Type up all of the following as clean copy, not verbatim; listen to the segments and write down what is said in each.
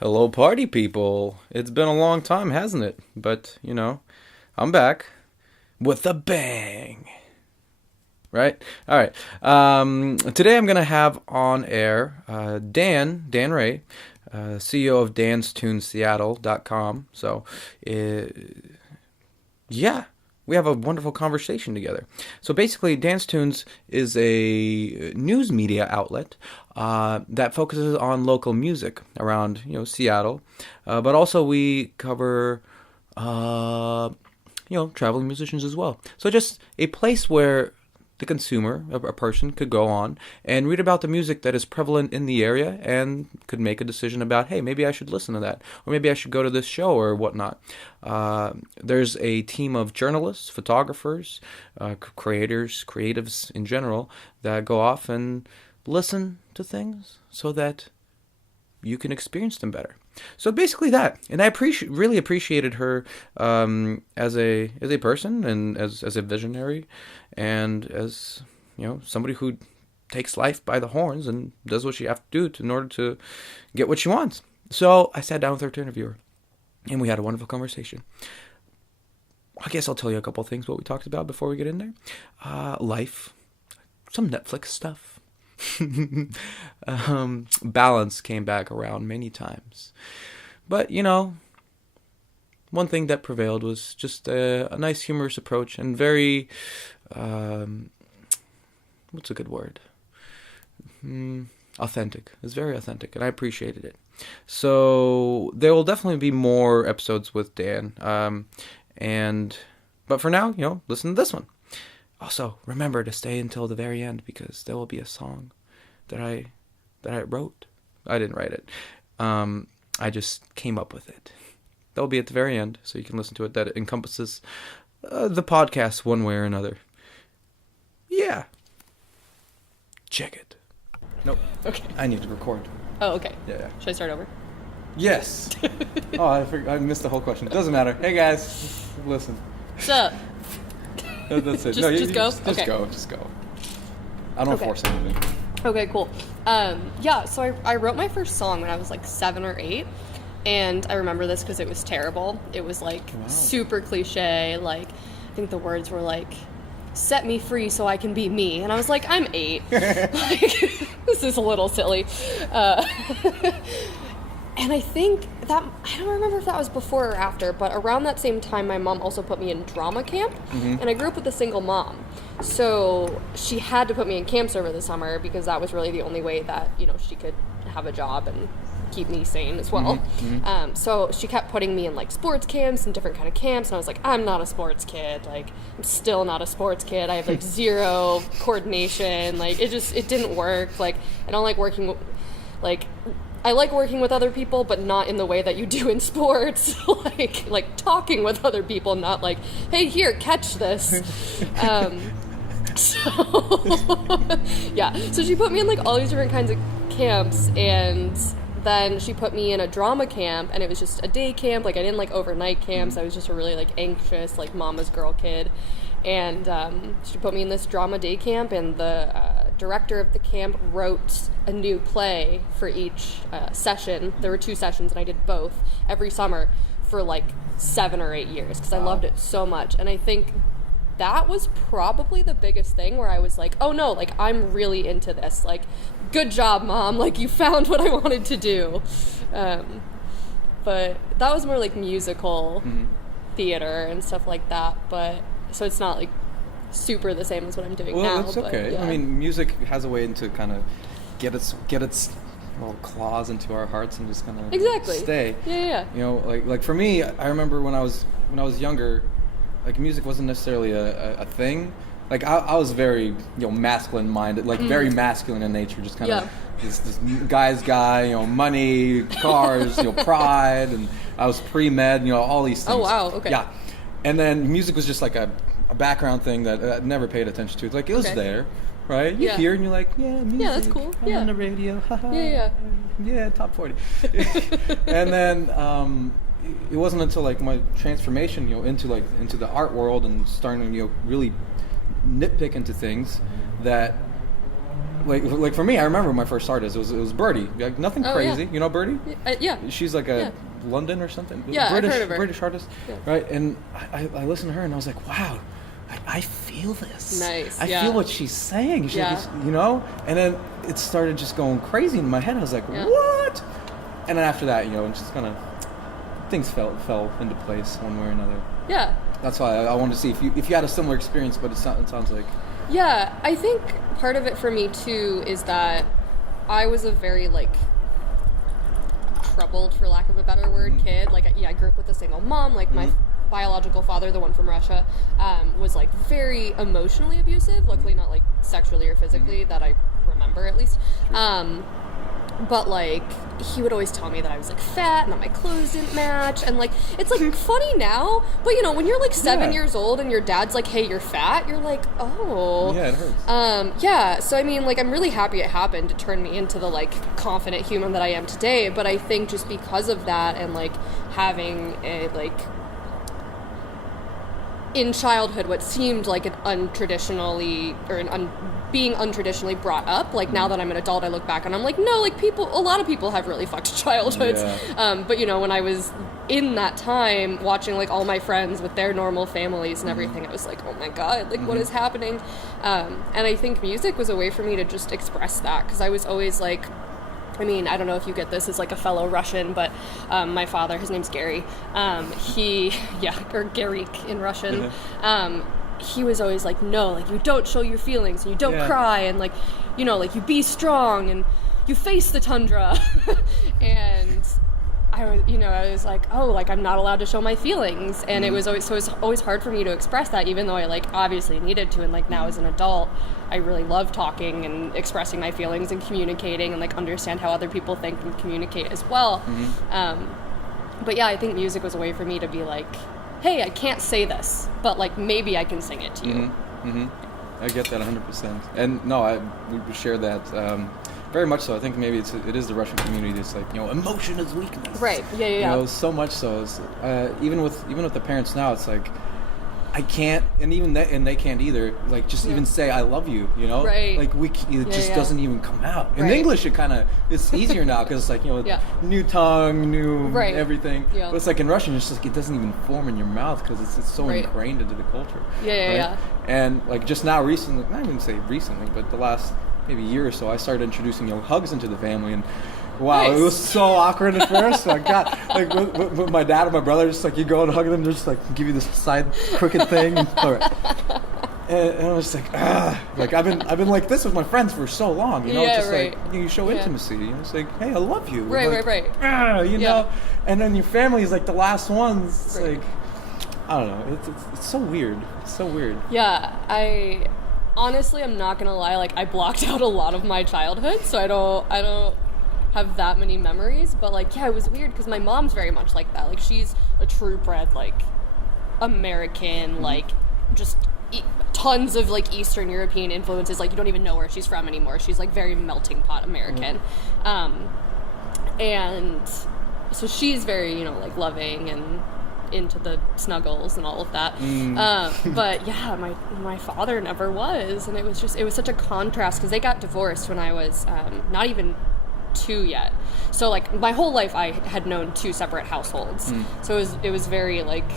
Hello, party people. It's been a long time, hasn't it? But, I'm back with a bang. Right? All right. Today I'm going to have on air Dan Ray, CEO of danstuneseattle.com. So, yeah, we have a wonderful conversation together. So basically, Dance Tunes is a news media outlet that focuses on local music around Seattle, but also we cover traveling musicians as well. So just a place where the consumer, a person, could go on and read about the music that is prevalent in the area and could make a decision about, hey, maybe I should listen to that, or maybe I should go to this show or whatnot. There's a team of journalists, photographers, creatives in general, that go off and listen to things so that you can experience them better. So basically that, and I really appreciated her as a person and as a visionary, and as somebody who takes life by the horns and does what she has to do in order to get what she wants. So I sat down with her to interview her, and we had a wonderful conversation. I guess I'll tell you a couple of things what we talked about before we get in there. Life, some Netflix stuff. Balance came back around many times, but one thing that prevailed was just a nice humorous approach and very what's a good word, authentic. It was very authentic, and I appreciated it. So there will definitely be more episodes with Dan, but for now, listen to this one. Also, remember to stay until the very end, because there will be a song that I wrote. I didn't write it. I just came up with it. That will be at the very end, so you can listen to it. That encompasses the podcast one way or another. Yeah. Check it. Nope. Okay. I need to record. Oh, okay. Yeah. Should I start over? Yes. Oh, I missed the whole question. Doesn't matter. Hey, guys. Listen. What's up? That's it. Just go? Just Okay. go. Just go. I don't force anything. Okay, cool. So I wrote my first song when I was like 7 or 8, and I remember this because it was terrible. It was like super cliche. Like, I think the words were like, "Set me free so I can be me," and I was like, I'm 8. Like, this is a little silly. And I think that, I don't remember if that was before or after, but around that same time, my mom also put me in drama camp, and I grew up with a single mom. So she had to put me in camps over the summer because that was really the only way that, she could have a job and keep me sane as well. So she kept putting me in like sports camps and different kind of camps, and I was like, I'm not a sports kid. Like, I'm still not a sports kid. I have like zero coordination. Like, it didn't work. Like, I don't like working I like working with other people, but not in the way that you do in sports. like talking with other people, not like, hey, here, catch this. So she put me in like all these different kinds of camps, and then she put me in a drama camp, and it was just a day camp. Like, I didn't like overnight camps. I was just a really like anxious, like mama's girl kid. And she put me in this drama day camp, and the director of the camp wrote a new play for each session. There were 2 sessions, and I did both every summer for like 7 or 8 years because I loved it so much. And I think that was probably the biggest thing where I was like, oh no, like, I'm really into this. Like, good job, Mom. Like, you found what I wanted to do. But that was more like musical theater and stuff like that. But so it's not like super the same as what I'm doing now. Well, that's okay. But, yeah. I mean, music has a way to kind of get its little claws into our hearts and just kind of stay. Yeah. Like for me, I remember when I was younger, like, music wasn't necessarily a thing. Like, I was very masculine minded, like very masculine in nature, just kind of this guy's guy, money, cars, pride, and I was pre-med, all these things. Oh wow, okay. Yeah. And then music was just like a background thing that I never paid attention to. Like, it was there, right? You hear and you're like, yeah, music. Yeah, that's cool. I'm on the radio. Yeah, top 40. And then it wasn't until like my transformation, into the art world and starting to really nitpick into things that like for me, I remember my first artist. It was Birdie. Like, nothing crazy. Yeah. You know Birdie? Yeah. She's like a London or something. Yeah, British, I've heard of her. British artist, Yeah. right? And I listened to her and I was like, wow. I feel this. Nice. I feel what she's saying. She's like, you know? And then it started just going crazy in my head. I was like, what? And then after that, it just kind of things fell into place one way or another. Yeah. That's why I wanted to see if you had a similar experience, but it sounds like. Yeah, I think part of it for me too is that I was a very like troubled, for lack of a better word, kid. Like, I grew up with a single mom. Like, my biological father, the one from Russia, was like very emotionally abusive. Luckily, not like sexually or physically, that I remember at least. But like, he would always tell me that I was like fat and that my clothes didn't match, and like, it's like funny now, but when you're like 7 years old and your dad's like, hey, you're fat, you're like, oh. Yeah, it hurts. So I mean, like, I'm really happy it happened to turn me into the like confident human that I am today, but I think just because of that and like having a like in childhood what seemed like an untraditionally or being untraditionally brought up, like now that I'm an adult I look back and I'm like, no, like a lot of people have really fucked childhoods. But when I was in that time watching like all my friends with their normal families and everything, I was like, oh my god, like what is happening? And I think music was a way for me to just express that, because I was always like, I mean, I don't know if you get this as like a fellow Russian, but my father, his name's Gary, or Garik in Russian, he was always like, no, like, you don't show your feelings, and you don't cry, and like, like, you be strong, and you face the tundra. And I was like, oh, like, I'm not allowed to show my feelings, and it was always hard for me to express that, even though I like obviously needed to, and like now as an adult, I really love talking and expressing my feelings and communicating and like understand how other people think and communicate as well. But yeah, I think music was a way for me to be like, hey, I can't say this, but like maybe I can sing it to you. I get that 100%. And no, we share that very much so. I think maybe it is the Russian community that's like, emotion is weakness. Right. Yeah. So much so. It's, even with the parents now, it's like, I can't, and even they can't either. Like, just even say I love you. Right. Like it just doesn't even come out. In right. English, it's easier now because it's like new tongue, new everything. Yeah. But it's like in Russian, it's just like it doesn't even form in your mouth because it's so ingrained into the culture. Yeah. And like just now recently, not even say recently, but the last maybe year or so, I started introducing hugs into the family, and wow, nice. It was so awkward at first. Like, God, like with my dad and my brother, just like you go and hug them, they're just like give you this side crooked thing, and I was like, like I've been like this with my friends for so long, like you show intimacy. It's like, hey, I love you. Right. know, and then your family is like the last ones. It's like, I don't know. It's so weird. It's so weird. Yeah, honestly, I'm not gonna lie. Like, I blocked out a lot of my childhood, so I don't have that many memories, but like, it was weird because my mom's very much like that. Like, she's a true bred like American, like just tons of like Eastern European influences. Like, you don't even know where she's from anymore. She's like very melting pot American. And so she's very like loving and into the snuggles and all of that. But yeah, my father never was, and it was such a contrast because they got divorced when I was not even 2 yet. So like my whole life I had known 2 separate households. So it was very like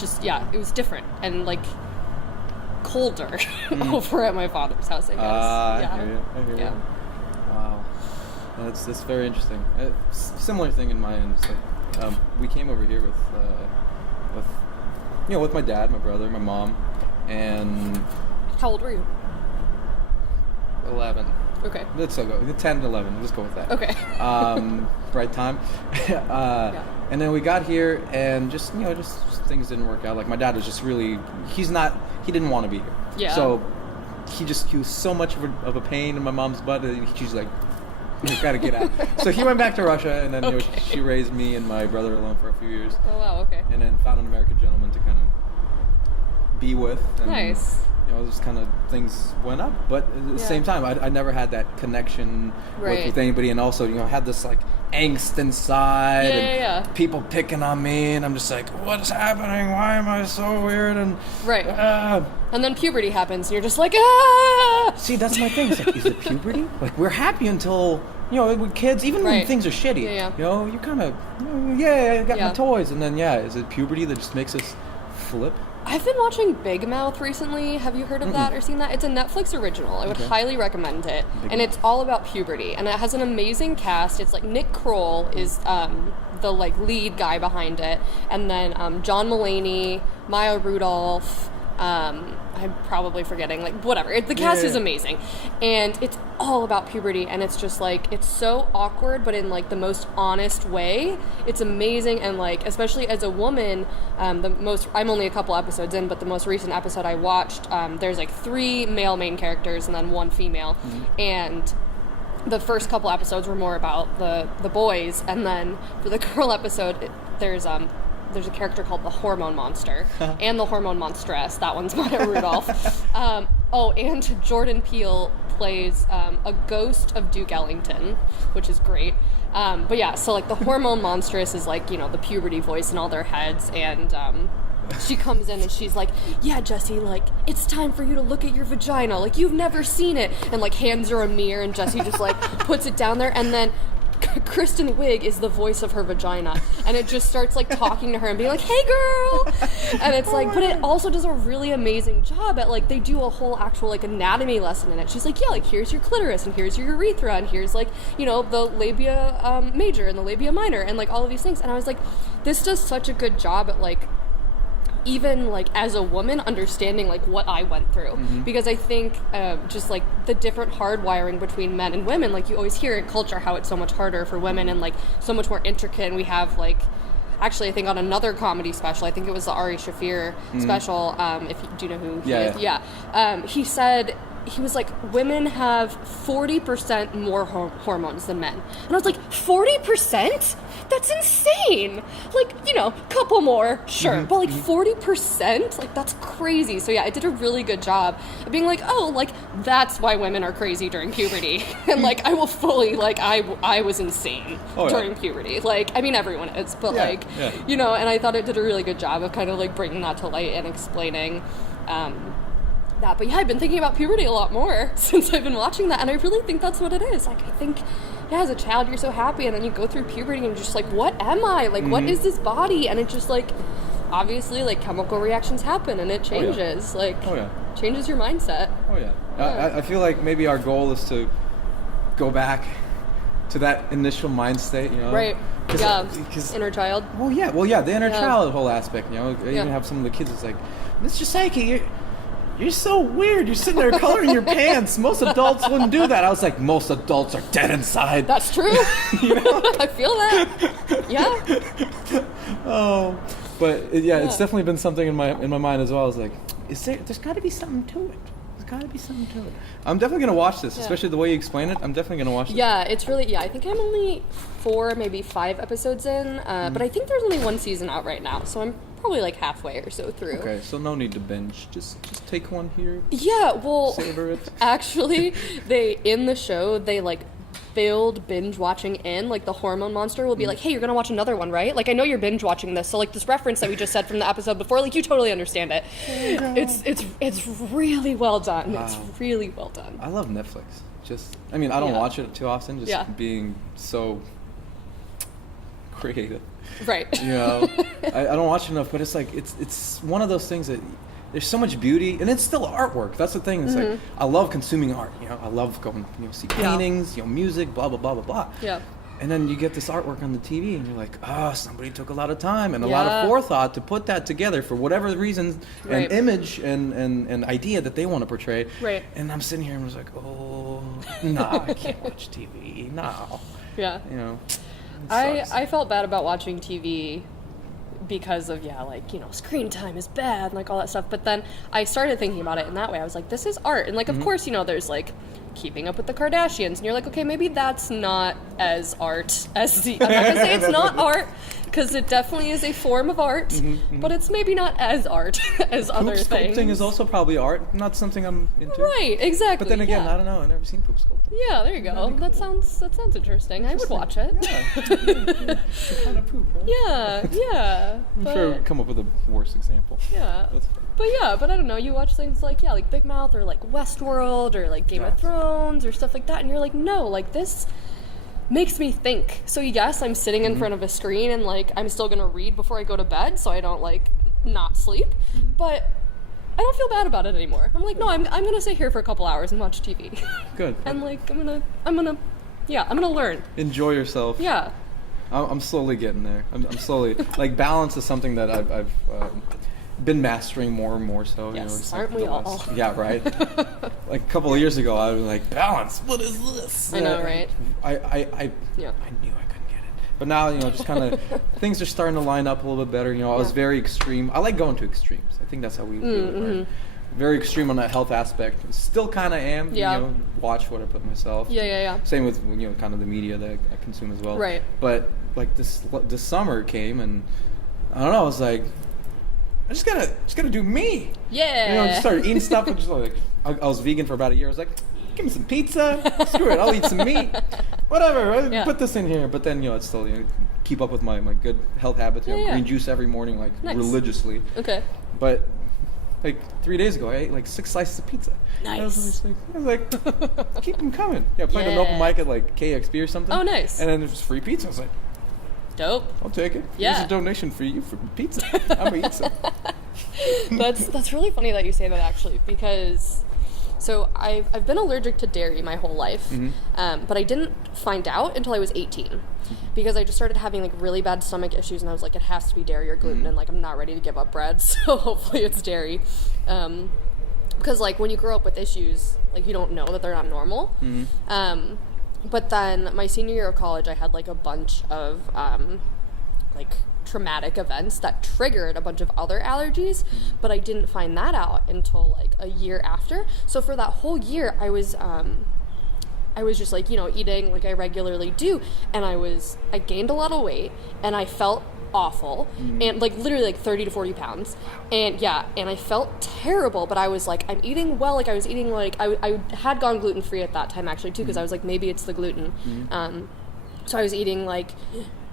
it was different and like colder over at my father's house, I guess. I hear you. Wow. That's very interesting. Similar thing in my end. It's like, we came over here with my dad, my brother, my mom, and how old were you? 11. Okay. Let's still go 10 11. Let's go with that. Okay. Right time. And then we got here, and just things didn't work out. Like, my dad was just really he didn't want to be here. Yeah. So he was so much of a pain in my mom's butt that she's like, you gotta get out. So he went back to Russia, and then she raised me and my brother alone for a few years. Oh wow, okay. And then found an American gentleman to kind of be with. And, nice. just kind of things went up. But at the same time, I never had that connection with anybody, and also, had this like angst inside, and people picking on me, and I'm just like, what's happening? Why am I so weird? And and then puberty happens, and you're just like, ah! See, that's my thing. It's like, is it puberty? Like, we're happy until, with kids, even when things are shitty, you're kind of, I got my toys, and then, is it puberty that just makes us flip? I've been watching Big Mouth recently. Have you heard of that or seen that? It's a Netflix original. I would highly recommend it. It's all about puberty, and it has an amazing cast. It's like Nick Kroll is the like lead guy behind it, and then John Mulaney, Maya Rudolph. I'm probably forgetting, like, whatever. The cast is amazing. And it's all about puberty, and it's just, like, it's so awkward, but in, like, the most honest way. It's amazing, and, like, especially as a woman, I'm only a couple episodes in, but the most recent episode I watched, there's, like, 3 male main characters and then 1 female. And the first couple episodes were more about the boys, and then for the girl episode, there's a character called the Hormone Monster and the Hormone Monstress. That one's Maya Rudolph. And Jordan Peele plays a ghost of Duke Ellington, which is great. So like the Hormone Monstress is like, the puberty voice in all their heads, and she comes in and she's like, yeah, Jesse, like, it's time for you to look at your vagina. Like, you've never seen it. And like hands her a mirror, and Jesse just like puts it down there, and then Kristen Wiig is the voice of her vagina, and it just starts like talking to her and being like, hey girl, and it's like, but it also does a really amazing job at like, they do a whole actual like anatomy lesson in it. She's like, yeah, like here's your clitoris, and here's your urethra, and here's like, the labia major and the labia minor, and like all of these things. And I was like, this does such a good job at like, even like as a woman, understanding like what I went through, because I think just like the different hardwiring between men and women, like you always hear in culture how it's so much harder for women and like so much more intricate. And we have like, actually I think on another comedy special, I think it was the Ari Shaffir special, if you do you know who he is? He said, he was like, women have 40% more hormones than men. And I was like, 40%? That's insane. Like, couple more, sure. But like 40%? Like, that's crazy. So yeah, it did a really good job of being like, oh, like, that's why women are crazy during puberty. And like, I will fully, like, I was insane during puberty. Like, I mean, everyone is, but and I thought it did a really good job of kind of like bringing that to light and explaining that. But yeah, I've been thinking about puberty a lot more since I've been watching that, and I really think that's what it is. Like, I think, as a child you're so happy, and then you go through puberty and you're just like, what am I? Like, what is this body? And it just like, obviously, like, chemical reactions happen, and it changes. Changes your mindset. I feel like maybe our goal is to go back to that initial mind state, Right. Cause inner child. The inner child whole aspect, I even have some of the kids, it's like, Mr. Psyche, you're so weird. You're sitting there coloring your pants. Most adults wouldn't do that. I was like, most adults are dead inside. That's true. I feel that. Yeah. But it's definitely been something in my mind as well. I was like, there's got to be something to it. I'm definitely going to watch this, especially the way you explain it. I'm definitely going to watch it. Yeah, it's really, I think I'm only 4, maybe 5 episodes in, but I think there's only 1 season out right now, so I'm probably like halfway or so through. Okay, so no need to binge. Just take one here. Yeah, well, savor it. Actually, in the show, they like build binge watching in. Like the Hormone Monster will be like, hey, you're gonna watch another one, right? Like, I know you're binge watching this, so like this reference that we just said from the episode before, like you totally understand it. It's really well done. Wow. It's really well done. I love Netflix. I don't watch it too often, being so creative. Right. I don't watch enough, but it's like it's one of those things that there's so much beauty, and it's still artwork. That's the thing. It's like, I love consuming art. I love going see paintings, music, blah blah blah blah blah. Yeah. And then you get this artwork on the TV, and you're like, somebody took a lot of time and a lot of forethought to put that together for whatever reason, an image and idea that they want to portray. Right. And I'm sitting here and I was like, no, I can't watch TV. No. Yeah. I felt bad about watching TV because of screen time is bad and like all that stuff, but then I started thinking about it in that way. I was like, this is art, and like of course there's like Keeping Up with the Kardashians, and you're like, okay, maybe that's not as art as I'm not gonna say it's not art, because it definitely is a form of art, but it's maybe not as art as other Poop things. sculpting is also probably art, not something I'm into. Right, exactly. But then again, I don't know. I've never seen poop sculpting. Yeah, there you go. Cool. That sounds interesting. I would watch it. Yeah. It's kind of poop, right? Yeah. I'm sure we'd come up with a worse example. Yeah. That's fair. But I don't know, you watch things like Big Mouth or like Westworld or like Game of Thrones or stuff like that, and you're like, no, like this makes me think. So yes, I'm sitting in front of a screen and like I'm still gonna read before I go to bed so I don't like not sleep, but I don't feel bad about it anymore. I'm like, no, I'm gonna sit here for a couple hours and watch TV. Good. And like I'm gonna learn. Enjoy yourself. Yeah. I'm slowly getting there. I'm slowly like balance is something that I've been mastering more and more. So Yes, just aren't like we the all? Yeah, right. Like a couple of years ago, I was like, balance. What is this? I know, right? I knew I couldn't get it, but now just kind of things are starting to line up a little bit better. I was very extreme. I like going to extremes. I think that's how we do it. Right? Very extreme on that health aspect. Still kind of am. Yeah. Watch what I put myself. Yeah. Same with kind of the media that I consume as well. Right. But like this summer came and I don't know. I was like, I just gotta do me. Yeah. Just started eating stuff. And just like I was vegan for about a year. I was like, give me some pizza. Screw it. I'll eat some meat. Whatever. Right? Put this in here. But then it's still keep up with my good health habits. Green juice every morning, like religiously. Okay. But like 3 days ago, I ate like 6 slices of pizza. Nice. I was like, keep them coming. Yeah, I played an open mic at like KXP or something. Oh, nice. And then it was free pizza. I was like, dope. I'll take it. Yeah. Here's a donation for you for pizza. I'm gonna eat some. That's really funny that you say that, actually, because so I've been allergic to dairy my whole life, but I didn't find out until I was 18 because I just started having like really bad stomach issues, and I was like, it has to be dairy or gluten, and like I'm not ready to give up bread, so hopefully it's dairy. Because like when you grow up with issues, like you don't know that they're not normal. But then my senior year of college, I had like a bunch of like traumatic events that triggered a bunch of other allergies, but I didn't find that out until like a year after. So for that whole year, I was just like, eating like I regularly do, and I gained a lot of weight, and I felt awful, and like literally like 30 to 40 pounds, and I felt terrible, but I was like, I'm eating well, like I was eating like I had gone gluten-free at that time actually too, because I was like, maybe it's the gluten. So I was eating like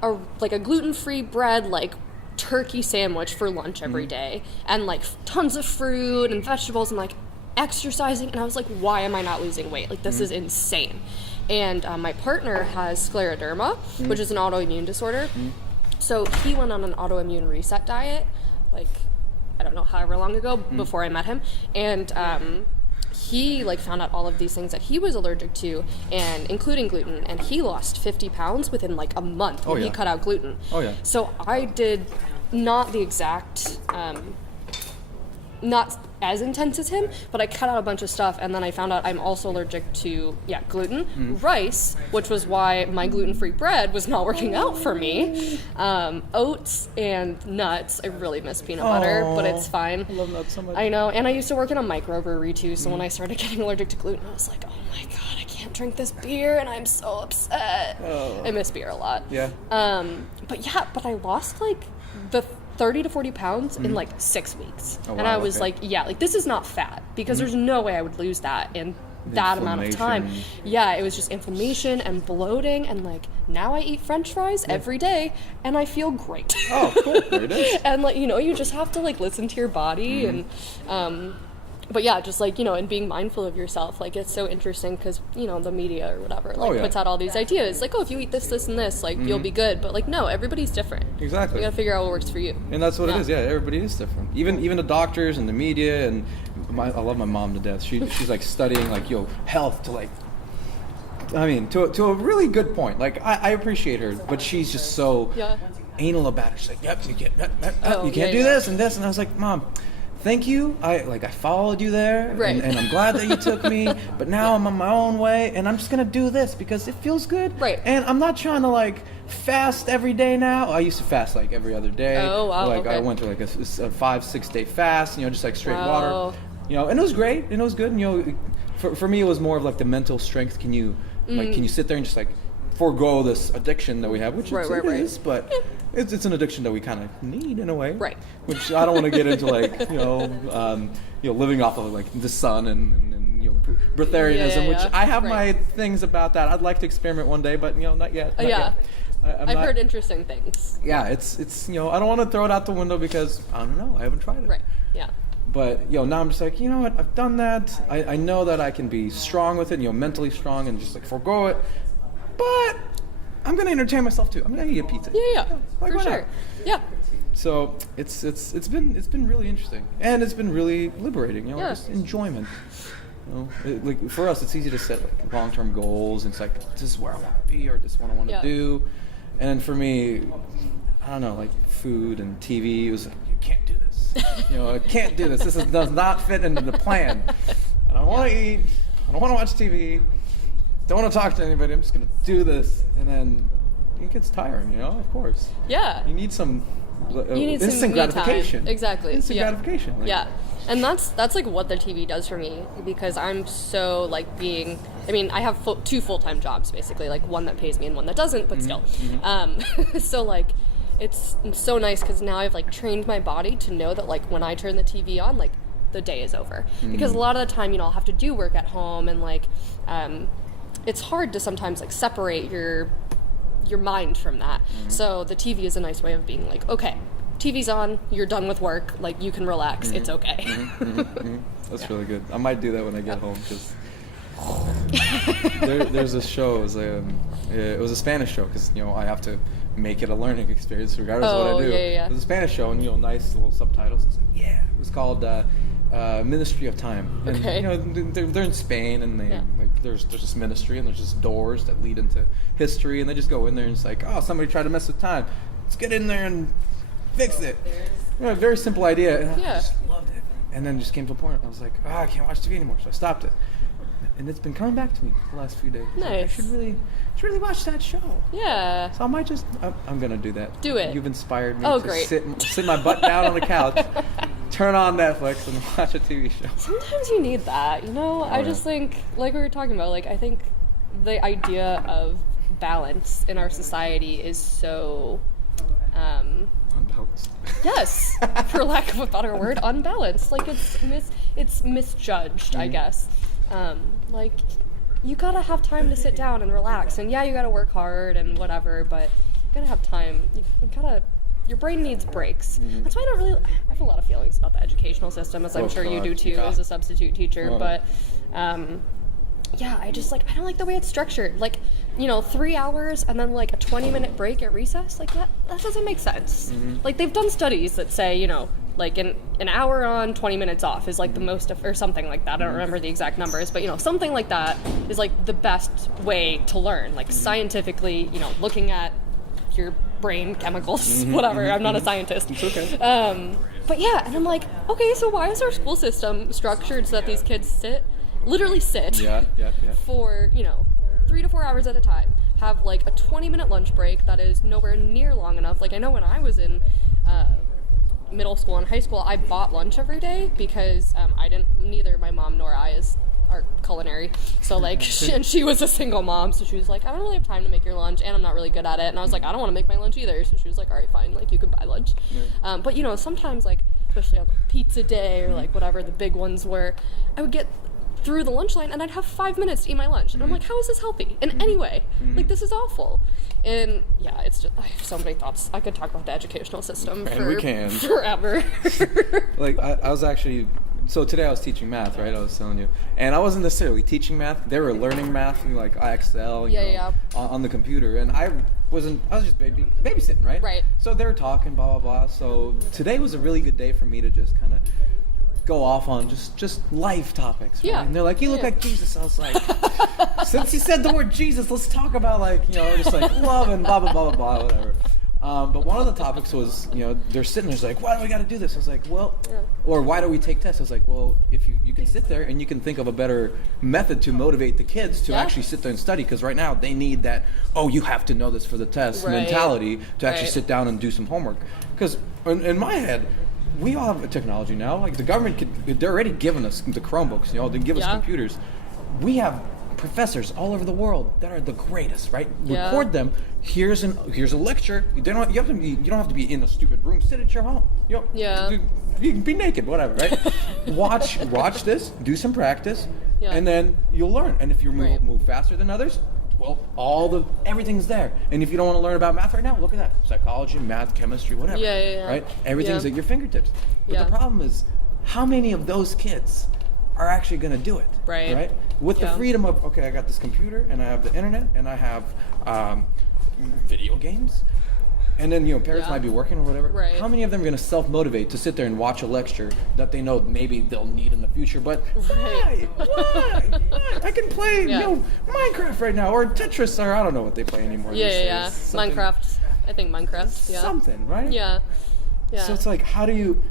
a gluten-free bread, like turkey sandwich for lunch every day, and like tons of fruit and vegetables, and like exercising, and I was like, why am I not losing weight? Like this is insane. And my partner has scleroderma, which is an autoimmune disorder. So he went on an autoimmune reset diet, like, I don't know, however long ago, before I met him. And he, like, found out all of these things that he was allergic to, and including gluten. And he lost 50 pounds within, like, a month when he cut out gluten. So I did not the exact, not as intense as him, but I cut out a bunch of stuff, and then I found out I'm also allergic to gluten, rice, which was why my gluten-free bread was not working out for me, oats and nuts. I really miss peanut butter, but it's fine. I love nuts so much. I know, and I used to work in a microbrewery too, so when I started getting allergic to gluten, I was like, oh my god, I can't drink this beer, and I'm so upset. I miss beer a lot. But I lost like the 30 to 40 pounds in like 6 weeks. And I was like, this is not fat, because there's no way I would lose that in that amount of time. It was just inflammation and bloating, and like now I eat French fries every day and I feel great. Oh, cool. There it is. And like, you just have to like listen to your body, and but just like, and being mindful of yourself. Like, it's so interesting because, the media or whatever, like, puts out all these ideas. Like, oh, if you eat this, this, and this, like, you'll be good. But, like, no, everybody's different. Exactly. You gotta figure out what works for you. And that's what it is. Yeah, everybody is different. Even the doctors and the media, and I love my mom to death. She's, like, studying, like, health to, like, I mean, to a really good point. Like, I appreciate her, but she's just so anal about it. She's like, yep, you can't do this and this. And I was like, Mom, thank you. I followed you there, and I'm glad that you took me. But now I'm on my own way, and I'm just gonna do this because it feels good. Right. And I'm not trying to like fast every day now. I used to fast like every other day. Oh wow. Like okay. I went to like a 5-6 day fast. Just like straight water. And it was great. And it was good. And for me, it was more of like the mental strength. Can you sit there and just like forego this addiction that we have, which Right, it is, but it's an addiction that we kind of need in a way. Right. Which I don't want to get into, like, living off of like the sun and breatharianism, which I have my things about that. I'd like to experiment one day, but not yet. Not yet. I've heard interesting things. Yeah, it's I don't want to throw it out the window because I don't know, I haven't tried it. Right. Yeah. But now I'm just like, you know what? I've done that. I know that I can be strong with it, mentally strong, and just like forego it. But I'm gonna entertain myself too. I'm gonna eat a pizza. Yeah, for sure. Yeah. So it's been really interesting, and it's been really liberating. Just enjoyment. Like for us, it's easy to set like long-term goals. And it's like, this is where I want to be, or this is what I want to do. And for me, I don't know, like food and TV, it was like, you can't do this. I can't do this. This does not fit into the plan. I don't want to eat. I don't want to watch TV. Don't want to talk to anybody. I'm just going to do this. And then it gets tiring, of course. Yeah. You need some instant some gratification. Time. Exactly. Instant gratification. Like, and that's like what the TV does for me, because I'm so like I have two full-time jobs basically, like one that pays me and one that doesn't, but still. So like it's so nice because now I've like trained my body to know that like when I turn the TV on, like the day is over. Because a lot of the time, I'll have to do work at home, and like it's hard to sometimes like separate your mind from that. So the TV is a nice way of being like, okay, TV's on, you're done with work, like you can relax, it's okay. That's really good. I might do that when I get home, because there's a show, it was a Spanish show, because I have to make it a learning experience regardless of what I do. It was a Spanish show, and nice little subtitles. It's like, it was called Ministry of Time. And, okay. they're in Spain, and they there's this ministry, and there's just doors that lead into history, and they just go in there, and it's like, oh, somebody tried to mess with time. Let's get in there and fix it. Very simple idea. And I just loved it. And then just came to a point, I was like, I can't watch TV anymore, so I stopped it. And it's been coming back to me the last few days. Nice. Like, I should really watch that show. Yeah. So I might I'm going to do that. Do it. You've inspired me to great. sit my butt down on the couch, turn on Netflix, and watch a TV show. Sometimes you need that, I just think, like we were talking about, like I think the idea of balance in our society is so... unbalanced. Yes, for lack of a better word, unbalanced. Like it's misjudged, I guess. Like you gotta have time to sit down and relax, and you gotta work hard and whatever, but you gotta have time. Your brain needs breaks. That's why I have a lot of feelings about the educational system, as I'm sure you do too, as a substitute teacher. But I just I don't like the way it's structured. Like, 3 hours and then like a 20-minute break at recess. Like that doesn't make sense. Like they've done studies that say, like an hour on, 20 minutes off is like the most, or something like that. I don't remember the exact numbers, but something like that is like the best way to learn. Like scientifically, looking at your brain chemicals, whatever. I'm not a scientist. It's okay. But and I'm like, okay, so why is our school system structured so that these kids literally sit for 3 to 4 hours at a time, have like a 20-minute lunch break that is nowhere near long enough. Like I know when I was in middle school and high school, I bought lunch every day because neither my mom nor I are culinary, so like she was a single mom, so she was like, I don't really have time to make your lunch, and I'm not really good at it. And I was like, I don't want to make my lunch either, so she was like, all right, fine, like you can buy lunch. But sometimes, like especially on like pizza day or like whatever the big ones were, I would get through the lunch line and I'd have 5 minutes to eat my lunch, and I'm like, how is this healthy in any way? Like this is awful. And it's just, I have so many thoughts. I could talk about the educational system forever. Like I was actually, so today I was teaching math, right? I was telling you, and I wasn't necessarily teaching math. They were learning math, like IXL, on the computer, and I was just babysitting, right? Right. So they were talking, blah blah blah. So today was a really good day for me to just kind of go off on just life topics, right? And they're like, you look like Jesus. I was like, since you said the word Jesus, let's talk about just like love and blah blah blah blah blah, whatever. But one of the topics was, they're sitting there, like, why do we got to do this? I was like, well, or why do we take tests? I was like, well, if you can sit there and you can think of a better method to motivate the kids to actually sit there and study, because right now they need that, you have to know this for the test mentality to actually sit down and do some homework. Because in my head, we all have technology now. Like the government, they're already giving us the Chromebooks. They give us computers. We have professors all over the world that are the greatest, right? Yeah. Record them. Here's a lecture. You don't have to be in a stupid room. Sit at your home. Yeah. You can be naked, whatever, right? watch this. Do some practice, and then you'll learn. And if you move faster than others, well, everything's there. And if you don't want to learn about math right now, look at that. Psychology, math, chemistry, whatever. Yeah. Right? Everything's at your fingertips. But the problem is, how many of those kids are actually going to do it? Right? With the freedom of, okay, I got this computer, and I have the internet, and I have video games. And then, parents might be working or whatever. Right. How many of them are going to self-motivate to sit there and watch a lecture that they know maybe they'll need in the future? But why? I can play, Minecraft right now, or Tetris, or I don't know what they play anymore. Yeah. Minecraft. I think Minecraft. Yeah. Something, right? Yeah. So it's like, how do you...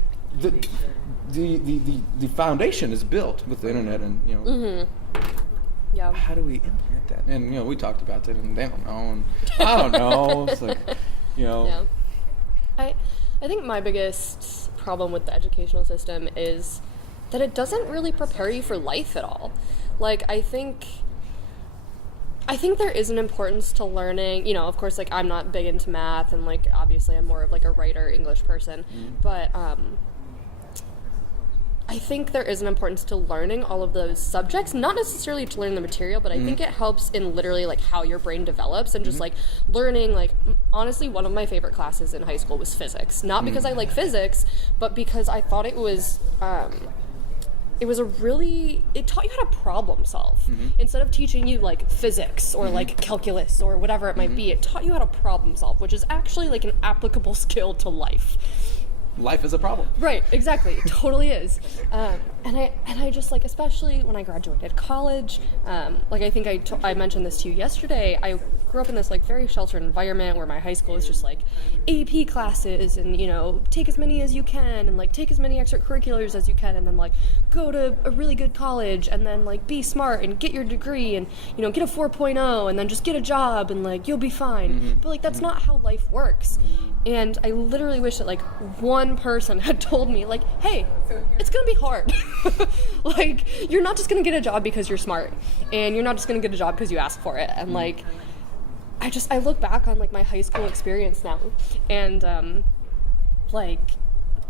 The foundation is built with the internet, and Yeah. how do we implement that? And we talked about it, and they don't know, and I don't know. It's like, Yeah. I think my biggest problem with the educational system is that it doesn't really prepare you for life at all. Like, I think there is an importance to learning, of course, like, I'm not big into math, and, like, obviously I'm more of, like, a writer, English person, but, I think there is an importance to learning all of those subjects, not necessarily to learn the material, but I think it helps in literally, like, how your brain develops, and just, like, learning, like, honestly, one of my favorite classes in high school was physics. Not because I like physics, but because I thought it was it taught you how to problem solve. Instead of teaching you, like, physics or, like, calculus or whatever it might be, it taught you how to problem solve, which is actually, like, an applicable skill to life. life is a problem. Right, exactly. It totally is. And I just, like, especially when I graduated college, like, I think I mentioned this to you yesterday, I grew up in this, like, very sheltered environment where my high school was just, like, AP classes and, take as many as you can and, like, take as many extracurriculars as you can and then, like, go to a really good college and then, like, be smart and get your degree and, get a 4.0 and then just get a job and, like, you'll be fine. But, like, that's not how life works. And I literally wish that, like, one person had told me, like, hey, it's gonna be hard. Like, you're not just gonna get a job because you're smart, and you're not just gonna get a job because you ask for it. And, like, I look back on, like, my high school experience now, and, like,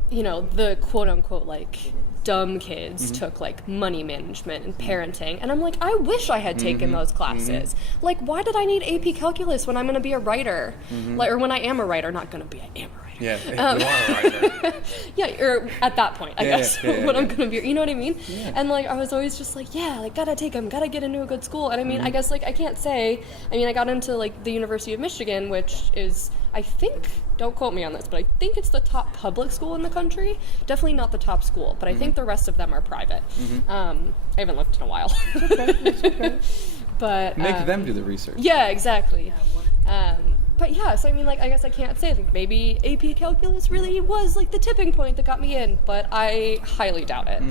the quote-unquote, like, dumb kids took, like, money management and parenting, and I'm like, I wish I had taken those classes. Like, why did I need AP calculus when I'm going to be a writer? Like, or when I am a writer, not going to be, I am a writer. Yeah, you are a writer. Yeah, or at that point, I guess, when I'm going to be, you know what I mean? Yeah. And, like, I was always just like, yeah, like, gotta take them, gotta get into a good school. And I mean, I guess, like, I can't say, I got into, like, the University of Michigan, which is, I think, don't quote me on this, but I think it's the top public school in the country. Definitely not the top school, but I think the rest of them are private. I haven't looked in a while. It's okay. But make them do the research. Yeah, exactly. But yeah, so I mean, like, I guess I can't say, like, maybe AP Calculus really was, like, the tipping point that got me in, but I highly doubt it.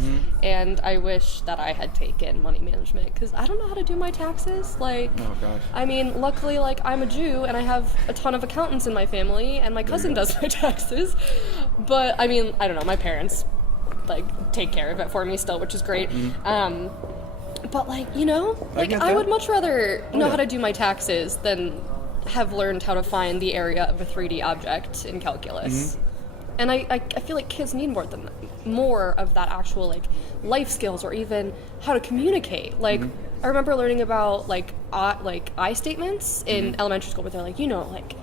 And I wish that I had taken money management, because I don't know how to do my taxes. Like, oh, gosh. I mean, luckily, like, I'm a Jew, and I have a ton of accountants in my family, and my cousin does my taxes. But, I mean, I don't know, my parents, like, take care of it for me still, which is great. But, like, like, I would much rather know how to do my taxes than have learned how to find the area of a 3D object in calculus. And I feel like kids need more of that actual, like, life skills, or even how to communicate. Like, I remember learning about, like, I statements in elementary school, but they're like, like,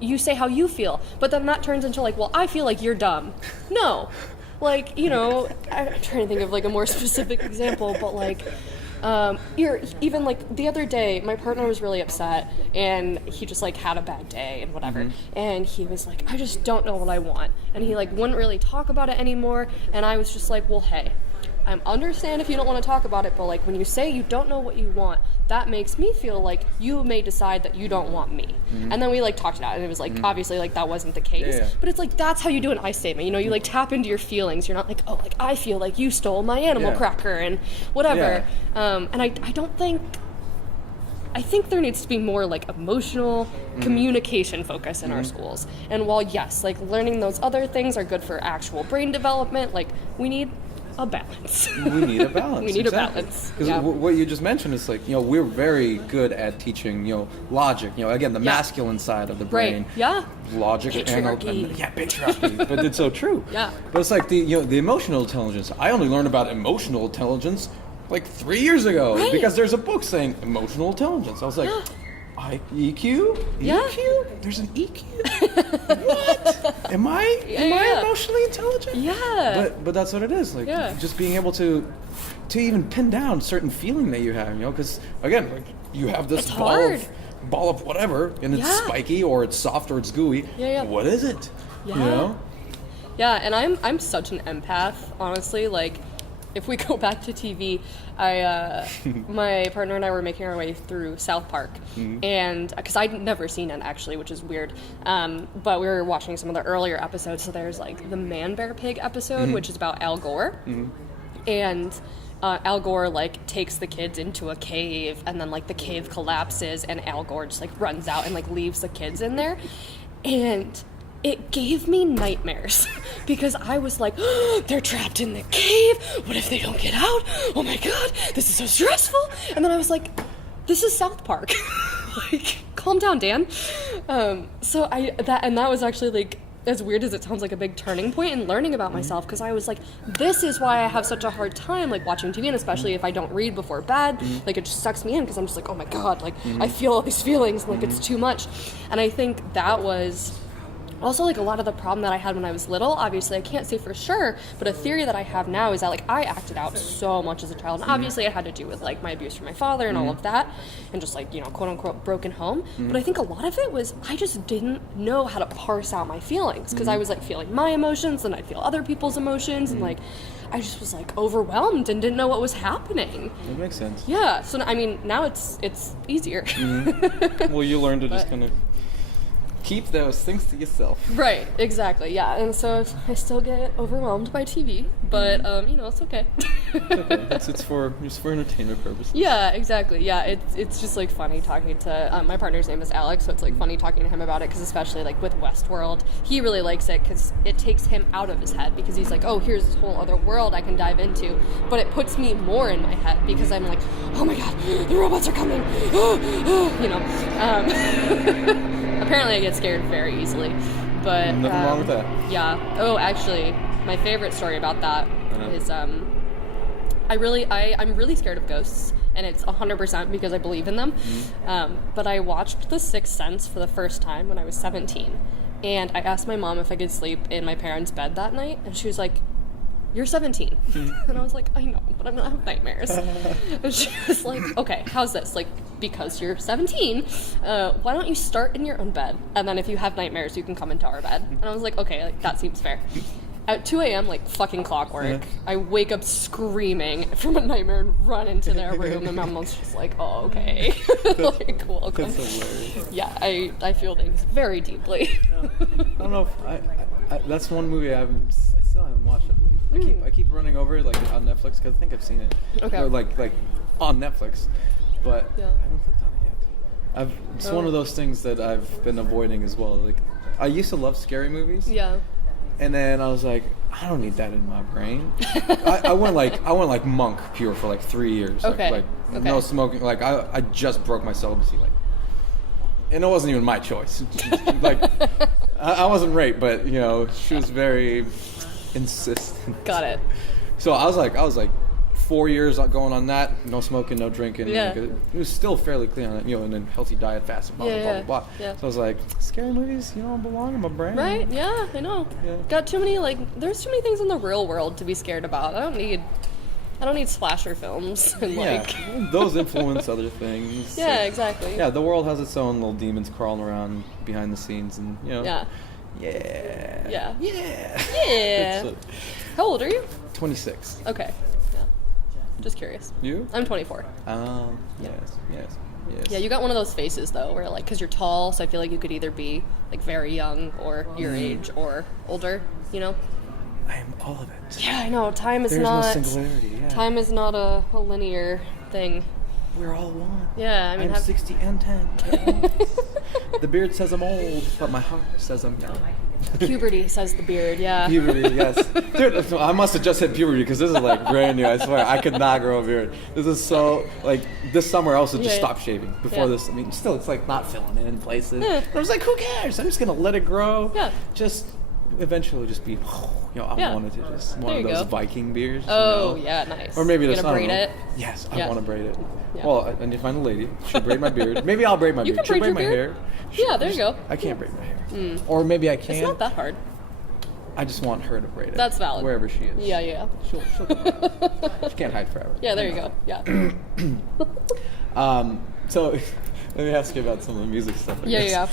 you say how you feel, but then that turns into, like, well, I feel like you're dumb. No. Like, I'm trying to think of, like, a more specific example, but, like, even, like, the other day, my partner was really upset, and he just, like, had a bad day and whatever, and he was like, I just don't know what I want, and he, like, wouldn't really talk about it anymore, and I was just like, well, hey, I understand if you don't want to talk about it, but, like, when you say you don't know what you want, that makes me feel like you may decide that you don't want me. And then we, like, talked it out, and it was like, obviously, like, that wasn't the case. Yeah. But it's like, that's how you do an I statement. You like, tap into your feelings. You're not like, oh, like, I feel like you stole my animal cracker and whatever. And I don't think... I think there needs to be more, like, emotional communication focus in our schools. And while, yes, like, learning those other things are good for actual brain development, like, we need a balance. We need a balance. We need exactly. a balance. Because Yeah. what you just mentioned is like, we're very good at teaching, logic. Again, the masculine side of the brain. Right. Yeah. Logic Patriarchy. and patriarchy. But it's so true. Yeah. But it's like the emotional intelligence. I only learned about emotional intelligence like 3 years ago because there's a book saying emotional intelligence. I was like, EQ? Yeah. EQ? There's an EQ? What? Am I emotionally intelligent? Yeah. But that's what it is. Like just being able to even pin down a certain feeling that you have, because again, like you have this It's ball hard. of whatever, and it's spiky or it's soft or it's gooey. Yeah. What is it? Yeah. Yeah, and I'm such an empath, honestly. Like, if we go back to TV, my partner and I were making our way through South Park, and because I'd never seen it actually, which is weird, but we were watching some of the earlier episodes. So there's like the Man Bear Pig episode, which is about Al Gore, and Al Gore like takes the kids into a cave, and then like the cave collapses, and Al Gore just like runs out and like leaves the kids in there, and it gave me nightmares because I was like, they're trapped in the cave. What if they don't get out? Oh my God, this is so stressful. And then I was like, this is South Park. Like, calm down, Dan. So that was actually like, as weird as it sounds, like a big turning point in learning about myself, because I was like, this is why I have such a hard time like watching TV, and especially if I don't read before bed, like it just sucks me in because I'm just like, oh my God, like I feel all these feelings, and like it's too much. And I think that was also like a lot of the problem that I had when I was little. Obviously I can't say for sure, but a theory that I have now is that like I acted out so much as a child, and obviously it had to do with like my abuse from my father and all of that, and just like quote unquote broken home. But I think a lot of it was I just didn't know how to parse out my feelings, because I was like feeling my emotions and I'd feel other people's emotions, and like I just was like overwhelmed and didn't know what was happening. That makes sense. Yeah, so I mean now it's easier. Well, you learn to just kind of keep those things to yourself. Right, exactly, yeah. And so I still get overwhelmed by TV, but it's okay. Okay. It's for entertainment purposes. Yeah, exactly. Yeah, it's just like funny talking to my partner's name is Alex, so it's like funny talking to him about it, because especially like with Westworld, he really likes it because it takes him out of his head, because he's like, oh, here's this whole other world I can dive into, but it puts me more in my head because I'm like, oh my God, the robots are coming. Apparently I get scared very easily, but nothing wrong with that. Yeah. Oh, actually, my favorite story about that is I'm really scared of ghosts, and it's 100% because I believe in them. But I watched The Sixth Sense for the first time when I was 17, and I asked my mom if I could sleep in my parents' bed that night, and she was like, you're 17. And I was like, I know, but I'm gonna have nightmares. And she was like, okay, how's this? Like, because you're 17, why don't you start in your own bed? And then if you have nightmares, you can come into our bed. And I was like, okay, like, that seems fair. At 2 a.m., like fucking clockwork, I wake up screaming from a nightmare and run into their room, and my mom's just like, oh, okay. Like, welcome. That's hilarious. Yeah, I feel things very deeply. I don't know if I that's one movie I still haven't watched, I believe. I keep running over it like on Netflix, because I think I've seen it. Okay. Or like on Netflix, but I haven't clicked on it yet. It's one of those things that I've been avoiding as well. Like, I used to love scary movies. Yeah. And then I was like, I don't need that in my brain. I went like monk pure for like 3 years. Okay. Like no smoking. Like I just broke my celibacy. Like, and it wasn't even my choice. Like I wasn't raped, but she was very insistent. Got it. So I was like 4 years going on that, no smoking, no drinking. Yeah. Like, it was still fairly clean on it, and then healthy diet, fasting, blah, blah, blah. Yeah. So I was like, scary movies, don't belong in my brain. Right? Yeah, I know. Yeah. Got too many, there's too many things in the real world to be scared about. I don't need slasher films and those influence other things. Yeah, exactly. Yeah, the world has its own little demons crawling around behind the scenes, and Yeah. Yeah. How old are you? 26. Okay. Yeah. Just curious. You? I'm 24. Yes. Yeah, you got one of those faces though, where because you're tall, so I feel like you could either be very young or your age or older. I am all of it. Yeah, I know. Time is There's not. no singularity. Yeah. Time is not a linear thing. We're all one. Yeah, I mean, I'm 60 and 10. The beard says I'm old, but my heart says I'm young. Puberty, says the beard, yeah. Puberty, yes. Dude, I must have just hit puberty because this is like brand new. I swear, I could not grow a beard. This is so, like, this summer I also just stopped shaving. Before this, I mean, still, it's like not filling in places. Yeah. I was like, who cares? I'm just going to let it grow. Yeah. Just eventually just be, I wanted to just, one of those Viking beards. Oh, yeah, nice. Or maybe that's not. Braid it? Yes, I want to braid it. Yeah. Well, I need to find a lady. She'll braid my beard. Maybe I'll braid my beard. She'll braid my beard? hair. Yeah, there you go. I can't braid my hair. Or maybe I can. It's not that hard. I just want her to braid it. That's valid. Wherever she is. Yeah. She'll come out. She can't hide forever. Yeah, there you go. Yeah. So, let me ask you about some of the music stuff. Yeah.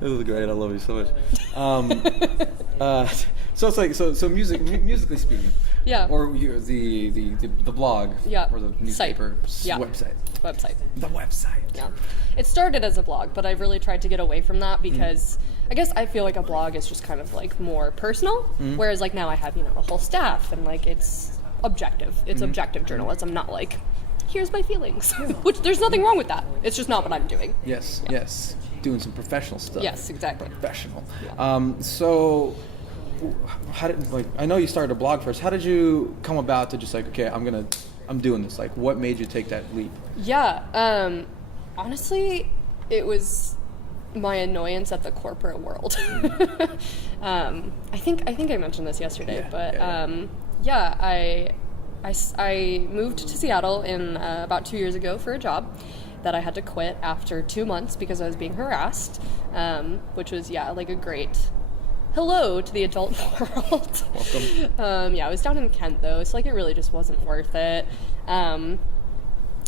This is great. I love you so much. So it's like so musically speaking. Yeah. Or the blog. Yeah. Or the newspaper website. The website. Yeah. It started as a blog, but I've really tried to get away from that because I guess I feel like a blog is just kind of like more personal, whereas like now I have, a whole staff and like it's objective. It's objective journalism, not like here's my feelings. Which there's nothing wrong with that. It's just not what I'm doing. Yes. Doing some professional stuff. Yes, exactly. Professional. Yeah. So how did I know you started a blog first. How did you come about to just like, okay, I'm doing this? Like, what made you take that leap? Yeah. Honestly, it was my annoyance at the corporate world. I think I mentioned this yesterday, I moved to Seattle in about 2 years ago for a job that I had to quit after 2 months because I was being harassed, which was like a great hello to the adult world. Welcome. I was down in Kent though, so like it really just wasn't worth it.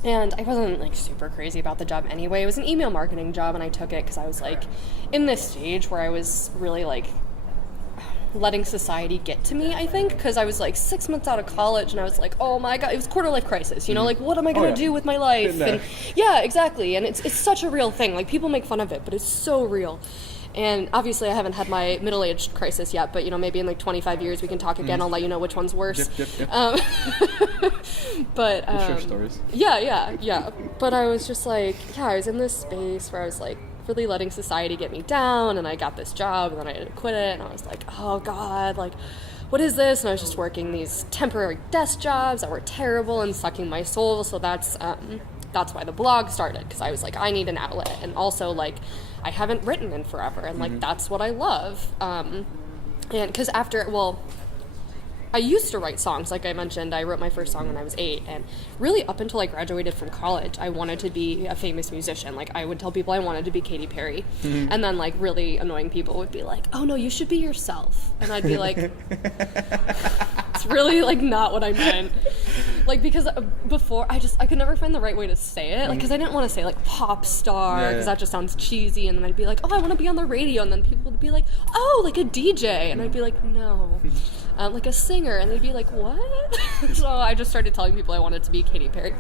And I wasn't like super crazy about the job anyway. It was an email marketing job and I took it because I was like in this stage where I was really like letting society get to me, I think, because I was like 6 months out of college and I was like, oh my god, it was quarter life crisis, like what am I going to do with my life? And yeah, exactly. And it's such a real thing. Like people make fun of it, but it's so real. And obviously I haven't had my middle-aged crisis yet, but maybe in like 25 years we can talk again. I'll let you know which one's worse. Yep. But we'll share stories. Yeah. But I was just like, I was in this space where I was like really letting society get me down, and I got this job and then I had to quit it, and I was like, oh god, like what is this? And I was just working these temporary desk jobs that were terrible and sucking my soul. So that's why the blog started, because I was like, I need an outlet, and also like I haven't written in forever, and like that's what I love. And because I used to write songs, like I mentioned. I wrote my first song when I was 8, and really up until I graduated from college, I wanted to be a famous musician. Like I would tell people I wanted to be Katy Perry, and then like really annoying people would be like, oh no, you should be yourself, and I'd be like, it's really like not what I meant. Like because before I could never find the right way to say it, like because I didn't want to say like pop star, because that just sounds cheesy, and then I'd be like, oh, I want to be on the radio, and then people would be like, oh, like a DJ, and I'd be like, no. Like a singer, and they'd be like, what? So I just started telling people I wanted to be Katy Perry.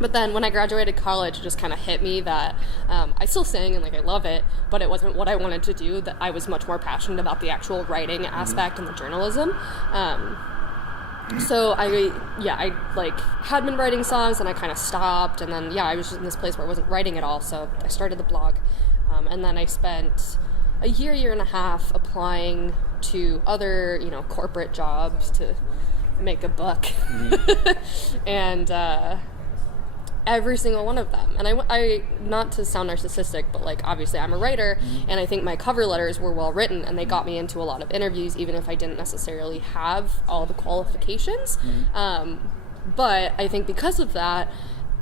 But then when I graduated college, it just kind of hit me that I still sing and like I love it, but it wasn't what I wanted to do. That I was much more passionate about the actual writing aspect and the journalism. So I like had been writing songs, and I kind of stopped, and then I was just in this place where I wasn't writing at all. So I started the blog, and then I spent a year and a half applying to other, corporate jobs to make a buck. And every single one of them. And I not to sound narcissistic, but like obviously I'm a writer, and I think my cover letters were well written, and they got me into a lot of interviews, even if I didn't necessarily have all the qualifications. But I think because of that,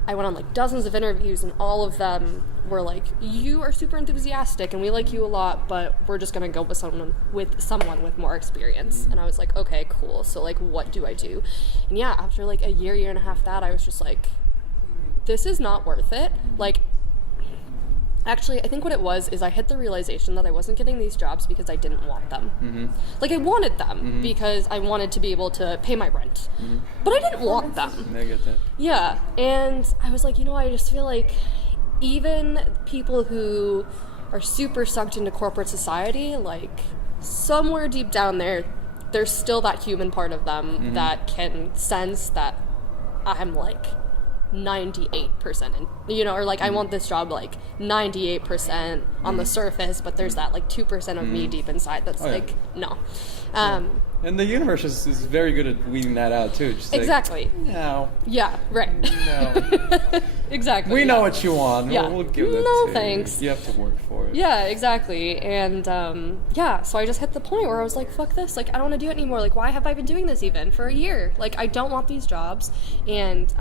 I went on like dozens of interviews, and all of them were like, you are super enthusiastic and we like you a lot, but we're just gonna go with someone with more experience. And I was like, okay, cool, so like what do I do? And after like a year and a half that, I was just like, this is not worth it. Like actually I think what it was is I hit the realization that I wasn't getting these jobs because I didn't want them. Like I wanted them because I wanted to be able to pay my rent, but I didn't want them. I get that. And I was like, I just feel like even people who are super sucked into corporate society, like somewhere deep down there, there's still that human part of them that can sense that I'm like 98% or like I want this job like 98% on the surface, but there's that like 2% of me deep inside that's no. And the universe is very good at weeding that out too. Just exactly. Like, no. Yeah, right. No. Exactly. We know what you want. Yeah. We'll give it to you. No, thanks. You have to work for it. Yeah, exactly. And so I just hit the point where I was like, fuck this. Like, I don't want to do it anymore. Like, why have I been doing this even for a year? Like, I don't want these jobs. And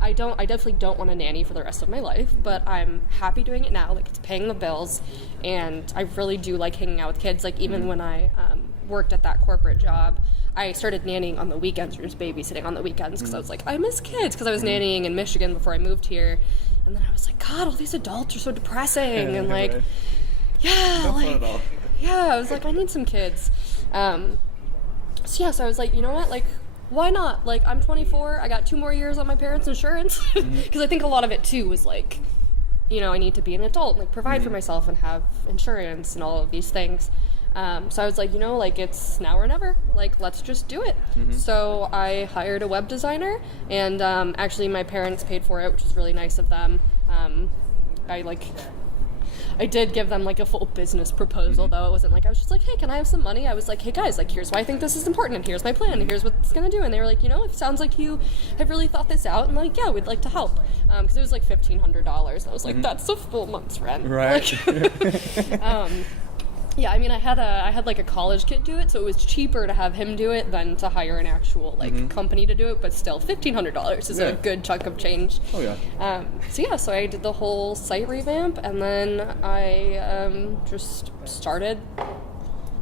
I definitely don't want a nanny for the rest of my life, but I'm happy doing it now. Like, it's paying the bills. And I really do like hanging out with kids. Like, even when I worked at that corporate job, I started nannying on the weekends or just babysitting on the weekends because I was like, I miss kids, because I was nannying in Michigan before I moved here. And then I was like, God, all these adults are so depressing. And like, I was like, I need some kids. So I was like, you know what? Like, why not? Like, I'm 24. I got 2 more years on my parents' insurance. Because I think a lot of it too was like, I need to be an adult, like provide for myself and have insurance and all of these things. So I was like, like, it's now or never. Like, let's just do it. So I hired a web designer, and actually my parents paid for it, which was really nice of them. I did give them like a full business proposal, though. It wasn't like I was just like, hey, can I have some money? I was like, hey guys, like, here's why I think this is important, and here's my plan, and here's what it's gonna do. And they were like, it sounds like you have really thought this out, and like, yeah, we'd like to help. Because it was like $1,500. I was like, that's a full month's rent. Right. Yeah, I mean, I had like a college kid do it, so it was cheaper to have him do it than to hire an actual like company to do it. But still, $1,500 is a good chunk of change. Oh yeah. So I did the whole site revamp, and then I just started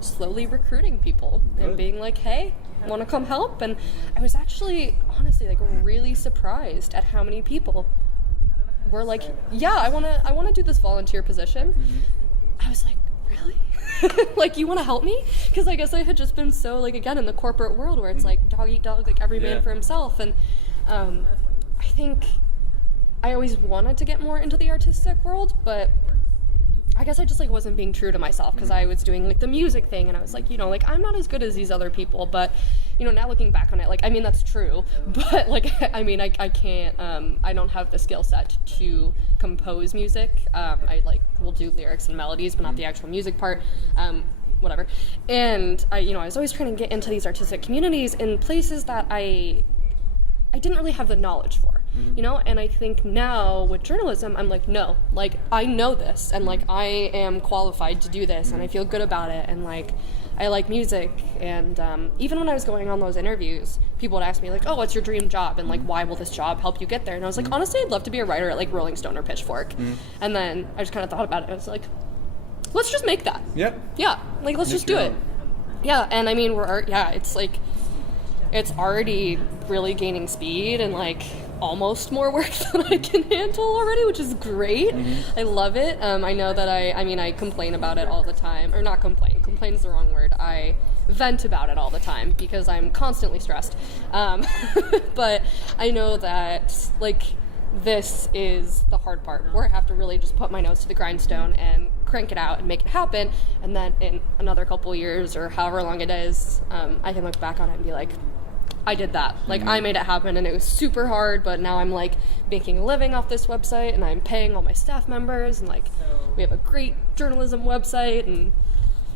slowly recruiting people and being like, hey, want to come help? And I was actually honestly like really surprised at how many people were like, yeah, I want to do this volunteer position. I was like, really? Like, you want to help me? Because I guess I had just been so, like, again, in the corporate world where it's like dog eat dog, like every man for himself. And I think I always wanted to get more into the artistic world, but I guess I just like wasn't being true to myself, because I was doing like the music thing, and I was like, like, I'm not as good as these other people. But now looking back on it, like, I mean, that's true, but like, I mean, I can't, I don't have the skill set to compose music. I like will do lyrics and melodies, but not the actual music part. Whatever. And I was always trying to get into these artistic communities in places that I didn't really have the knowledge for, and I think now with journalism, I'm like, no, like, I know this, and like, I am qualified to do this, and I feel good about it, and like, I like music. And even when I was going on those interviews, people would ask me like, oh, what's your dream job, and like, why will this job help you get there? And I was like, honestly, I'd love to be a writer at like Rolling Stone or Pitchfork. And then I just kind of thought about it. I was like, let's just make that. Yep. Yeah, like, let's just do it. Yeah. And I mean, it's like, it's already really gaining speed and like almost more work than I can handle already, which is great. I love it. I know that I complain about it all the time, or not complain. Complain is the wrong word. I vent about it all the time because I'm constantly stressed. But I know that like this is the hard part, where I have to really just put my nose to the grindstone and crank it out and make it happen. And then in another couple years or however long it is, I can look back on it and be like, I did that. Like, I made it happen, and it was super hard, but now I'm like making a living off this website, and I'm paying all my staff members, and like, we have a great journalism website, and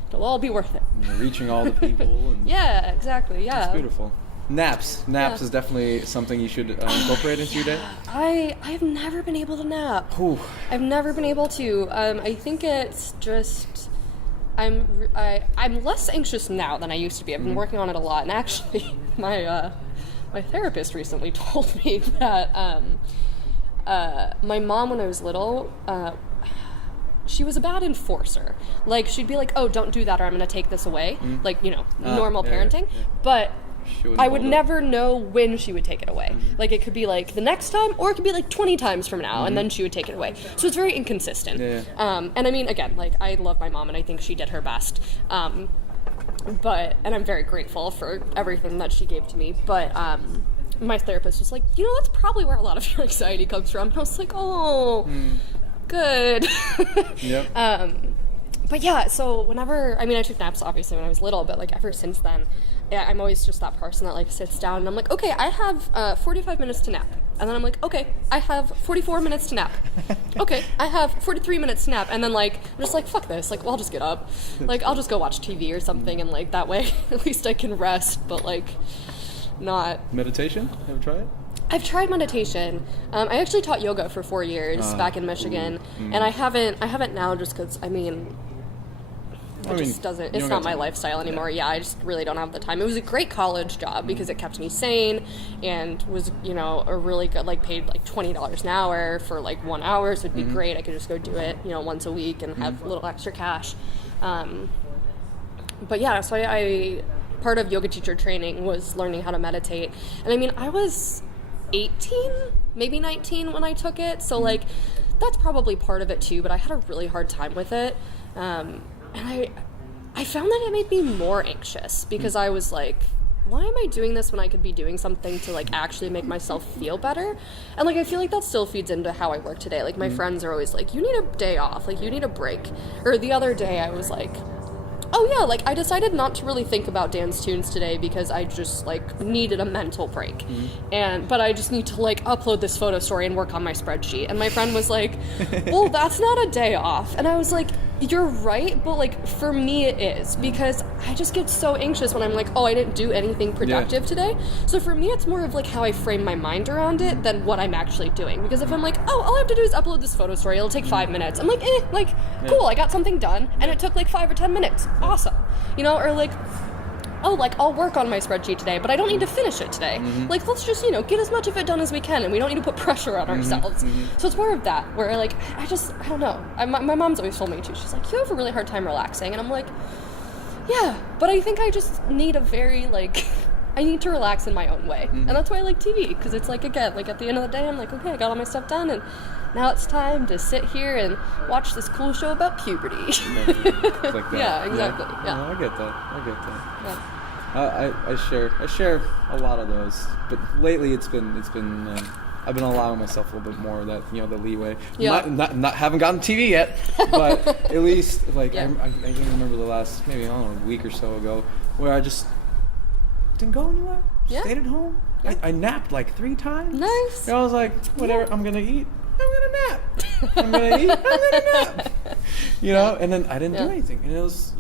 it'll all be worth it. And you're reaching all the people. And yeah, exactly. Yeah. It's beautiful. Naps is definitely something you should incorporate into your day. I've never been able to nap. Ooh. I've never been able to. I think it's just I'm less anxious now than I used to be. I've been working on it a lot, and actually, my therapist recently told me that my mom, when I was little, she was a bad enforcer. Like, she'd be like, "Oh, don't do that, or I'm going to take this away." Like, normal parenting. Yeah. But I would never know when she would take it away. Like, it could be like the next time, or it could be like 20 times from now, and then she would take it away. So it's very inconsistent. Yeah. And I mean, again, like, I love my mom, and I think she did her best. And I'm very grateful for everything that she gave to me. But my therapist was like, that's probably where a lot of your anxiety comes from. And I was like, oh, good. Yep. But yeah, so whenever, I took naps obviously when I was little, but like ever since then, I'm always just that person that like sits down and I'm like, okay, I have 45 minutes to nap. And then I'm like, okay, I have 44 minutes to nap. Okay, I have 43 minutes to nap. And then, like, I'm just like, fuck this. Like, well, I'll just get up. Like, I'll just go watch TV or something, and, like, that way at least I can rest, but, like, not... Meditation? Ever try it? I've tried meditation. I actually taught yoga for 4 years back in Michigan, and I haven't now just because, I mean... it's not my lifestyle anymore. Yeah, I just really don't have the time. It was a great college job because it kept me sane and was, you know, a really good, like, paid like $20 an hour for like 1 hour, so it'd be great. I could just go do it, you know, once a week and have a little extra cash. But yeah, so I part of yoga teacher training was learning how to meditate. And I mean, I was 18, maybe 19 when I took it, so like that's probably part of it too, but I had a really hard time with it. And I found that it made me more anxious because I was like, why am I doing this when I could be doing something to like actually make myself feel better? And like I feel like that still feeds into how I work today. Like my friends are always like, you need a day off, like you need a break. Or the other day I was like, oh yeah, like I decided not to really think about dance tunes today because I just like needed a mental break. But I just need to like upload this photo story and work on my spreadsheet. And my friend was like, well, that's not a day off. And I was like, you're right, but like for me it is, because I just get so anxious when I'm like, oh, I didn't do anything productive today. So for me it's more of like how I frame my mind around it than what I'm actually doing. Because if I'm like, oh, all I have to do is upload this photo story, it'll take 5 minutes, I'm like, cool, I got something done and it took like 5 or 10 minutes, awesome, you know. Or like, oh, like I'll work on my spreadsheet today, but I don't need to finish it today. Like, let's just, you know, get as much of it done as we can, and we don't need to put pressure on ourselves. So it's more of that, where like, I don't know. My mom's always told me too. She's like, you have a really hard time relaxing, and I'm like, yeah, but I think I just need a very like, I need to relax in my own way, and that's why I like TV, because it's like, again, like at the end of the day, I'm like, okay, I got all my stuff done, and now it's time to sit here and watch this cool show about puberty. Like that. Yeah, exactly. Yeah. No, I get that. Yeah. I share a lot of those, but lately it's been I've been allowing myself a little bit more of that, you know, the leeway. Yeah. Not haven't gotten TV yet, but at least like I can remember the last maybe, I don't know, a week or so ago where I just didn't go anywhere. Yeah. Stayed at home. Yeah. I napped like 3 times. Nice. And I was like, whatever, I'm gonna eat, I'm gonna nap. I'm gonna eat, I'm gonna nap. You know, and then I didn't do anything, and it was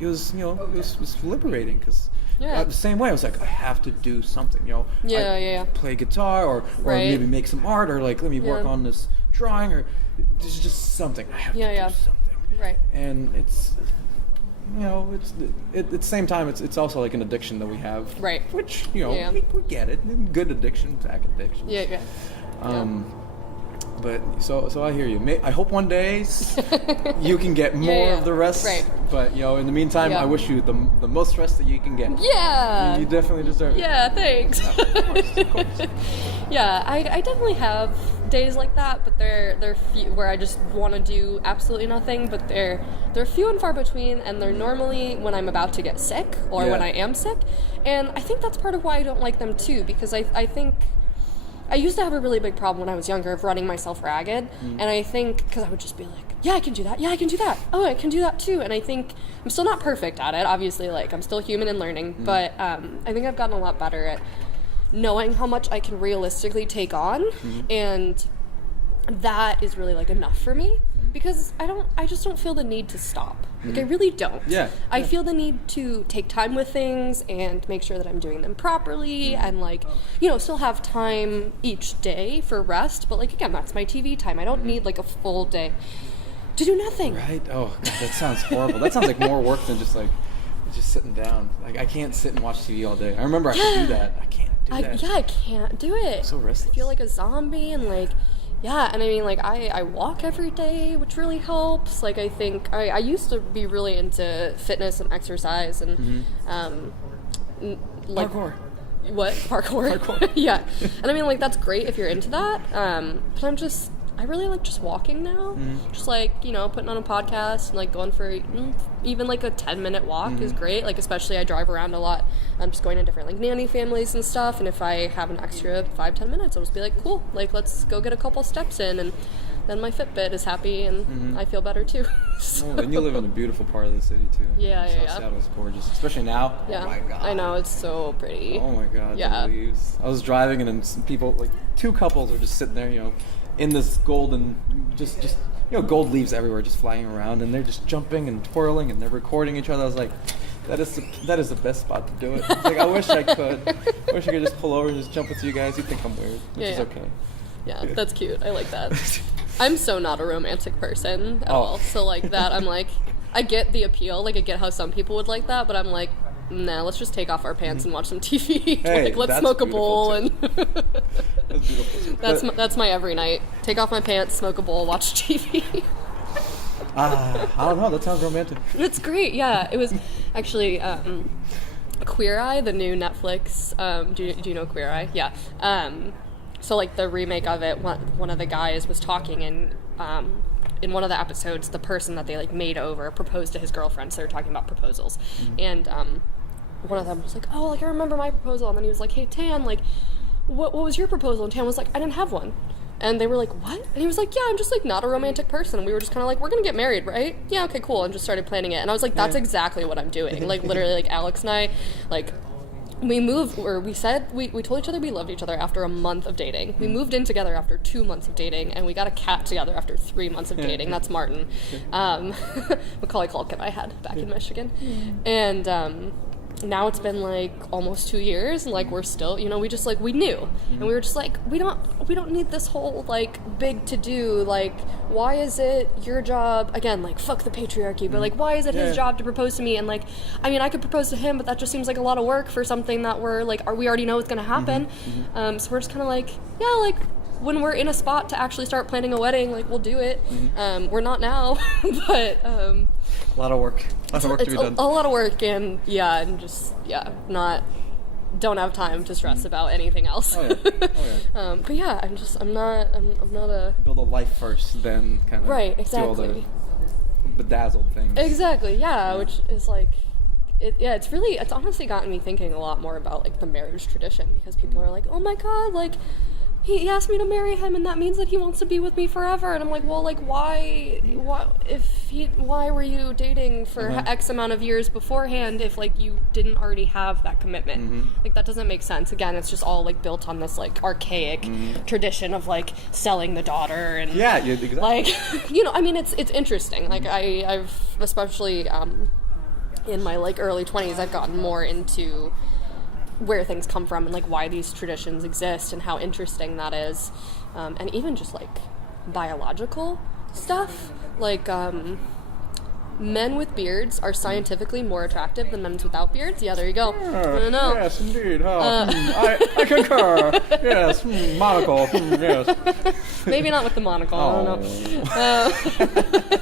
you know, it was liberating, because the same way I was like, I have to do something, you know. Play guitar or maybe make some art, or like let me work on this drawing, or there's just something I have to do something. Right. And it's, you know, at the same time it's also like an addiction that we have, right? Which, you know, we get it. Good addiction, bad addiction. But so I hear you. I hope one day you can get more of the rest. Right. But, you know, in the meantime, I wish you the most rest that you can get. Yeah. You definitely deserve it. Yeah, thanks. Of course. Yeah, I definitely have days like that, but they're few, where I just want to do absolutely nothing. But they're few and far between, and they're normally when I'm about to get sick or when I am sick. And I think that's part of why I don't like them too, because I think. I used to have a really big problem when I was younger of running myself ragged, and I think, because I would just be like, yeah, I can do that, yeah, I can do that, oh, I can do that too, and I think I'm still not perfect at it, obviously, like, I'm still human and learning, but I think I've gotten a lot better at knowing how much I can realistically take on, and that is really, like, enough for me, because I just don't feel the need to stop. Like, I really don't. I feel the need to take time with things and make sure that I'm doing them properly and, like, you know, still have time each day for rest. But, like, again, that's my TV time. I don't need, like, a full day to do nothing. Right. Oh, God, that sounds horrible. That sounds like more work than just sitting down. Like, I can't sit and watch TV all day. I remember I could do that. I can't do that. I can't do it. I'm so restless. I feel like a zombie, and, like... Yeah, and I mean, like, I walk every day, which really helps. Like, I think, I used to be really into fitness and exercise, and, like... Parkour. What? Parkour? Yeah. And I mean, like, that's great if you're into that, but I really like just walking now. Just, like, you know, putting on a podcast and, like, going for even, like, a 10-minute walk is great. Like, especially I drive around a lot. I'm just going to different, like, nanny families and stuff. And if I have an extra 5-10 minutes, I'll just be like, cool, like, let's go get a couple steps in. And then my Fitbit is happy, and I feel better too. So. Oh, and you live in a beautiful part of the city too. Yeah. Seattle's gorgeous, especially now. Yeah. Oh my god. I know, it's so pretty. Oh my god. Yeah. The leaves. I was driving and then some people, like 2 couples, were just sitting there, in this golden, just gold leaves everywhere, just flying around, and they're just jumping and twirling, and they're recording each other. I was like, that is the best spot to do it. It's like, I wish I could. I wish I could just pull over and just jump with you guys. You think I'm weird, which is okay. Yeah, that's cute. I like that. I'm so not a romantic person at all. So like that, I'm like, I get the appeal. Like I get how some people would like that, but I'm like, nah, let's just take off our pants and watch some TV. Hey, like let's smoke a bowl too. and That's beautiful. that's my every night. Take off my pants, smoke a bowl, watch TV. I don't know. That sounds romantic. It's great. Yeah, it was actually Queer Eye, the new Netflix. Do you know Queer Eye? Yeah. So like the remake of it, one of the guys was talking, and in one of the episodes, the person that they like made over proposed to his girlfriend. So they were talking about proposals, and one of them was like, "Oh, like I remember my proposal," and then he was like, "Hey Tan, like, what was your proposal?" And Tan was like, "I didn't have one." And they were like, "What?" And he was like, "Yeah, I'm just like not a romantic person." And we were just kind of like, "We're gonna get married, right?" "Yeah, okay, cool." And just started planning it. And I was like, "That's exactly what I'm doing." Like literally, like Alex and I, like. We told each other we loved each other after a month of dating. We moved in together after 2 months of dating, and we got a cat together after 3 months of dating. That's Martin. Macaulay Culkin I had back in Michigan. And now it's been like almost 2 years, and like we're still, we just like, we knew. And we were just like, we don't need this whole like big to do, like why is it your job, again, like fuck the patriarchy, but like why is it his job to propose to me? And like, I mean, I could propose to him, but that just seems like a lot of work for something that we already know is going to happen. So we're just kind of like, yeah, like when we're in a spot to actually start planning a wedding, like we'll do it. We're not now, but a lot of work. A lot of work to be done. A lot of work, and don't have time to stress about anything else. But yeah, I'm not a build a life first, then kind of right, exactly. do all the bedazzled things. Exactly, yeah. Which is like, it's honestly gotten me thinking a lot more about like the marriage tradition, because people are like, oh my god, like he asked me to marry him, and that means that he wants to be with me forever. And I'm like, well, like why were you dating for X amount of years beforehand if like you didn't already have that commitment? Like that doesn't make sense. Again, it's just all like built on this like archaic tradition of like selling the daughter and exactly. Like I mean it's interesting. Like I've especially in my like early 20s, I've gotten more into where things come from and like why these traditions exist and how interesting that is, and even just like biological stuff, like men with beards are scientifically more attractive than men without beards. Yeah, there you go. I don't know. Yes, indeed. I concur. Yes, monocle. Yes. Maybe not with the monocle. I don't know.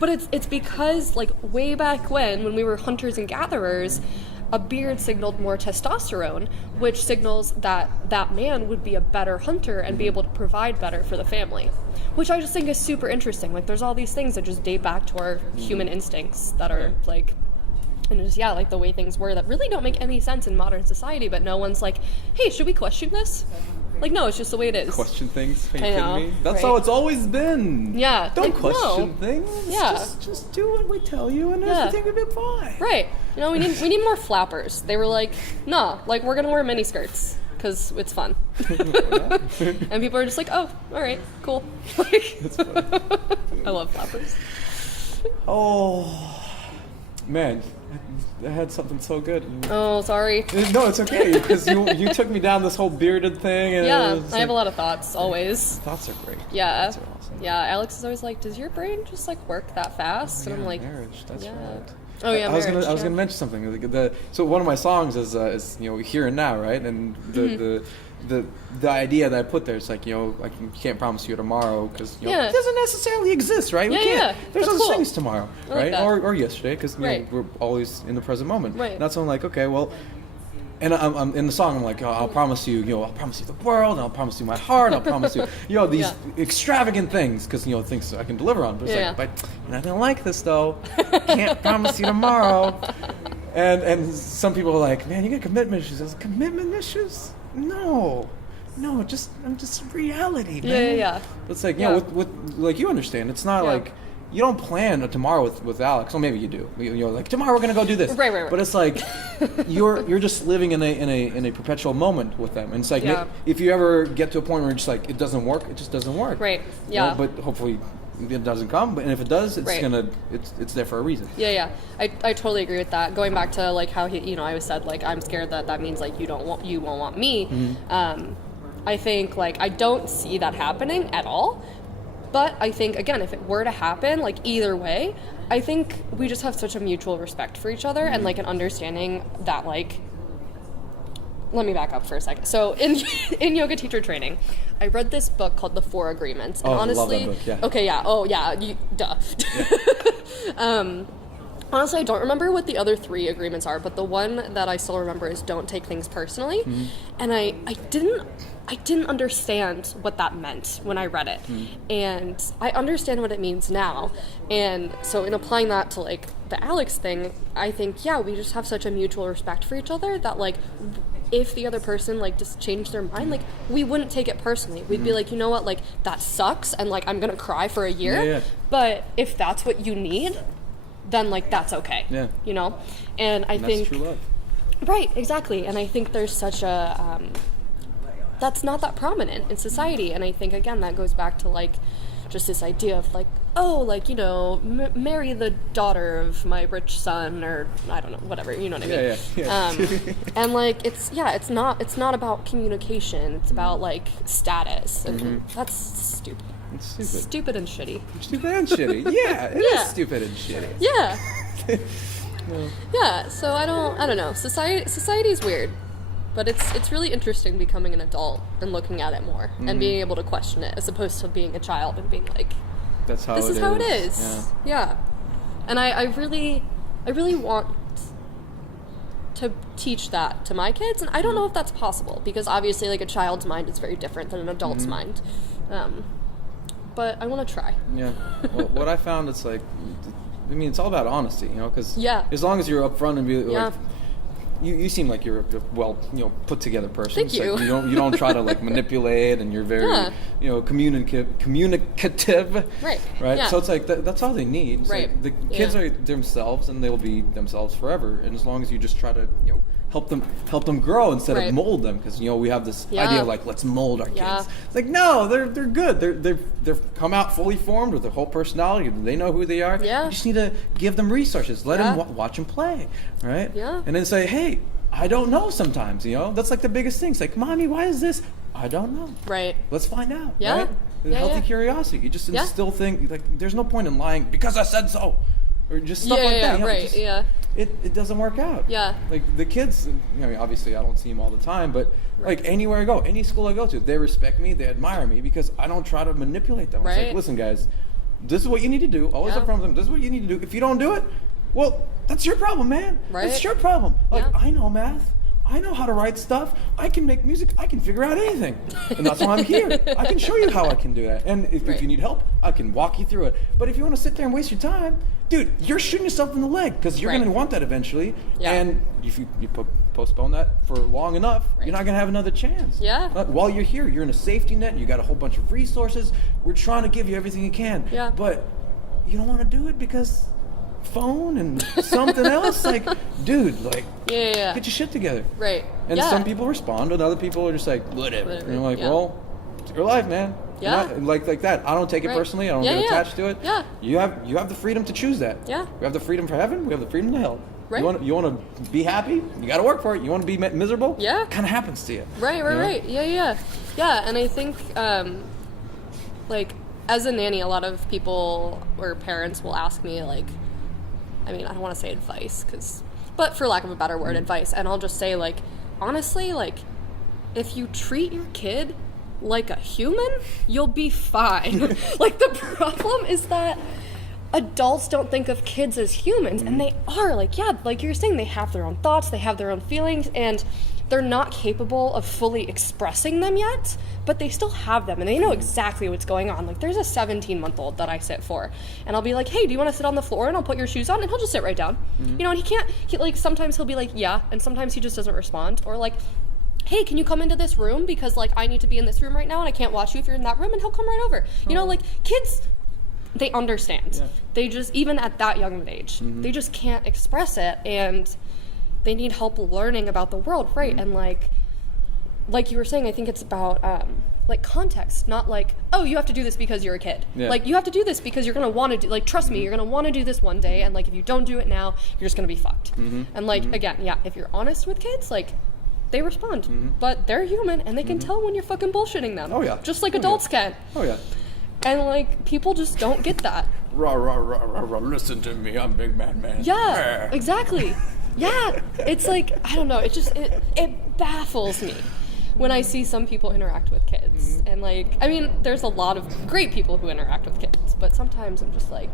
But it's because like way back when we were hunters and gatherers, a beard signaled more testosterone, which signals that that man would be a better hunter and be able to provide better for the family, which I just think is super interesting. Like there's all these things that just date back to our human instincts that are like, and just like the way things were that really don't make any sense in modern society, but no one's like, hey, should we question this? Like, no, it's just the way it is. Question things? Are you kidding me? That's how it's always been. Yeah. Don't like, question things. Yeah. Just do what we tell you and everything will be fine. Right. We need more flappers. They were like, nah, like we're going to wear mini skirts because it's fun. And people are just like, oh, all right, cool. Like, that's funny. I love flappers. Oh, man. I had something so good. Oh, sorry. No, it's okay, because you took me down this whole bearded thing. And I have a lot of thoughts, always. Thoughts are great. Yeah. Thoughts are awesome. Yeah, Alex is always like, does your brain just like work that fast? And I'm like, marriage, that's right. Oh yeah, I was gonna mention something. So one of my songs is Here and Now, right? And the idea that I put there is like, like you can't promise you tomorrow because it doesn't necessarily exist, right? We can't. There's other things tomorrow, right? Or yesterday, because we're always in the present moment. Right. And that's when I'm like, okay, well. And I'm in the song. I'm like, I'll promise you, I'll promise you the world, and I'll promise you my heart, and I'll promise you, these extravagant things, because things I can deliver on. But it's like, but I don't like this though. Can't promise you tomorrow. And some people are like, man, you got commitment issues. I was like, commitment issues? No, no, I'm just reality, man. Yeah. It's like, you know, with like, you understand, it's not like, you don't plan a tomorrow with Alex. Well, maybe you do. You're like, tomorrow we're gonna go do this. Right. But it's like, you're just living in a perpetual moment with them. And it's like, if you ever get to a point where it's like, it doesn't work, it just doesn't work. Right. Yeah. You know, but hopefully it doesn't come. But if it does, it's it's there for a reason. Yeah. I totally agree with that. Going back to like how he, I was said like, I'm scared that means like you won't want me. Mm-hmm. I think like I don't see that happening at all. But I think, again, if it were to happen, like, either way, I think we just have such a mutual respect for each other and, like, an understanding that, like... Let me back up for a second. So, in yoga teacher training, I read this book called The Four Agreements. And honestly... I love that book, yeah. Okay, yeah. Oh, yeah. Duh. Yeah. Honestly, I don't remember what the other 3 agreements are, but the one that I still remember is don't take things personally. Mm-hmm. And I didn't understand what that meant when I read it. And I understand what it means now. And so in applying that to like the Alex thing, I think, we just have such a mutual respect for each other that like if the other person like just changed their mind, like we wouldn't take it personally. We'd be like, you know what, like that sucks and like I'm gonna cry for a year. Yeah. But if that's what you need, then like that's okay. Yeah. You know? And I think that's true love. Right, exactly. And I think there's such a that's not that prominent in society. And I think, again, that goes back to, like, just this idea of, like, oh, like, marry the daughter of my rich son, or, I don't know, whatever, you know what I mean? Yeah. And, like, it's not about communication. It's about, like, status. And that's stupid. It's stupid. Stupid and shitty. Stupid and shitty. Yeah, it is stupid and shitty. Yeah. Yeah, so I don't know. Society's weird. But it's really interesting becoming an adult and looking at it more and being able to question it as opposed to being a child and being like, this is how it is. Yeah. And I really want to teach that to my kids, and I don't know if that's possible because obviously like a child's mind is very different than an adult's mind. But I want to try. Yeah. Well, what I found, it's like, I mean, it's all about honesty, because as long as you're upfront and be like, you seem like you're a well, put together person. Thank you. Like you don't try to like manipulate, and you're very communicative. Right. Yeah. So it's like that's all they need. It's right. Like the kids are themselves, and they'll be themselves forever. And as long as you just try to help them grow instead of mold them, because we have this idea of like, let's mold our kids. It's like, no, they're good. They've come out fully formed with their whole personality. They know who they are. Yeah. You just need to give them resources. Let them watch them play, right? Yeah. And then say, hey, I don't know sometimes. That's like the biggest thing. It's like, mommy, why is this? I don't know. Right. Let's find out. Yeah. Right? Healthy curiosity. You just instill things like, there's no point in lying because I said so, or just stuff like that. Right. It doesn't work out. Yeah. Like the kids, obviously I don't see them all the time, but like anywhere I go, any school I go to, they respect me, they admire me because I don't try to manipulate them. Right. It's like, listen guys, this is what you need to do. Always up front with them, this is what you need to do. If you don't do it, well, that's your problem, man. Right. That's your problem. Like, I know math. I know how to write stuff. I can make music. I can figure out anything. And that's why I'm here. I can show you how I can do that. And if you need help, I can walk you through it. But if you want to sit there and waste your time, dude, you're shooting yourself in the leg because you're going to want that eventually. Yeah. And if you postpone that for long enough, you're not going to have another chance. Yeah. While you're here, you're in a safety net. You got a whole bunch of resources. We're trying to give you everything you can. Yeah. But you don't want to do it because phone and something else. Like, dude, like, get your shit together. Right. And some people respond, and other people are just like, whatever. And you're like, well, it's your life, man. Yeah. Like that. I don't take it personally. I don't get attached to it. Yeah. You have the freedom to choose that. Yeah. We have the freedom for heaven. We have the freedom to hell. Right. You want to be happy? You got to work for it. You want to be miserable? Yeah. It kind of happens to you. Right. Yeah. And I think, like, as a nanny, a lot of people or parents will ask me, like, I mean, I don't want to say advice, but for lack of a better word, advice. And I'll just say, like, honestly, like, if you treat your kid like a human, you'll be fine. Like, the problem is that adults don't think of kids as humans, and they are. Like, like you're saying, they have their own thoughts, they have their own feelings, and they're not capable of fully expressing them yet, but they still have them, and they know exactly what's going on. Like, there's a 17-month-old that I sit for, and I'll be like, hey, do you want to sit on the floor? And I'll put your shoes on, and he'll just sit right down. And he can't, like, sometimes he'll be like, yeah, and sometimes he just doesn't respond. Or, like, hey, can you come into this room because like I need to be in this room right now and I can't watch you if you're in that room, and he'll come right over. You know, like kids, they understand. Yeah. They just, even at that young of an age, they just can't express it, and they need help learning about the world, right? And like you were saying, I think it's about like context, not like, oh, you have to do this because you're a kid. Yeah. Like you have to do this because you're gonna want to do, like, trust me, you're gonna want to do this one day, and like if you don't do it now, you're just gonna be fucked. And like again, yeah, if you're honest with kids, like they respond, but they're human and they can tell when you're fucking bullshitting them. Oh yeah, just like adults can. Oh yeah. And like people just don't get that. Rah, rah, rah, rah, rah, listen to me, I'm big man. Yeah, exactly. Yeah, it's like, I don't know, it baffles me when I see some people interact with kids. And like, I mean, there's a lot of great people who interact with kids, but sometimes I'm just like,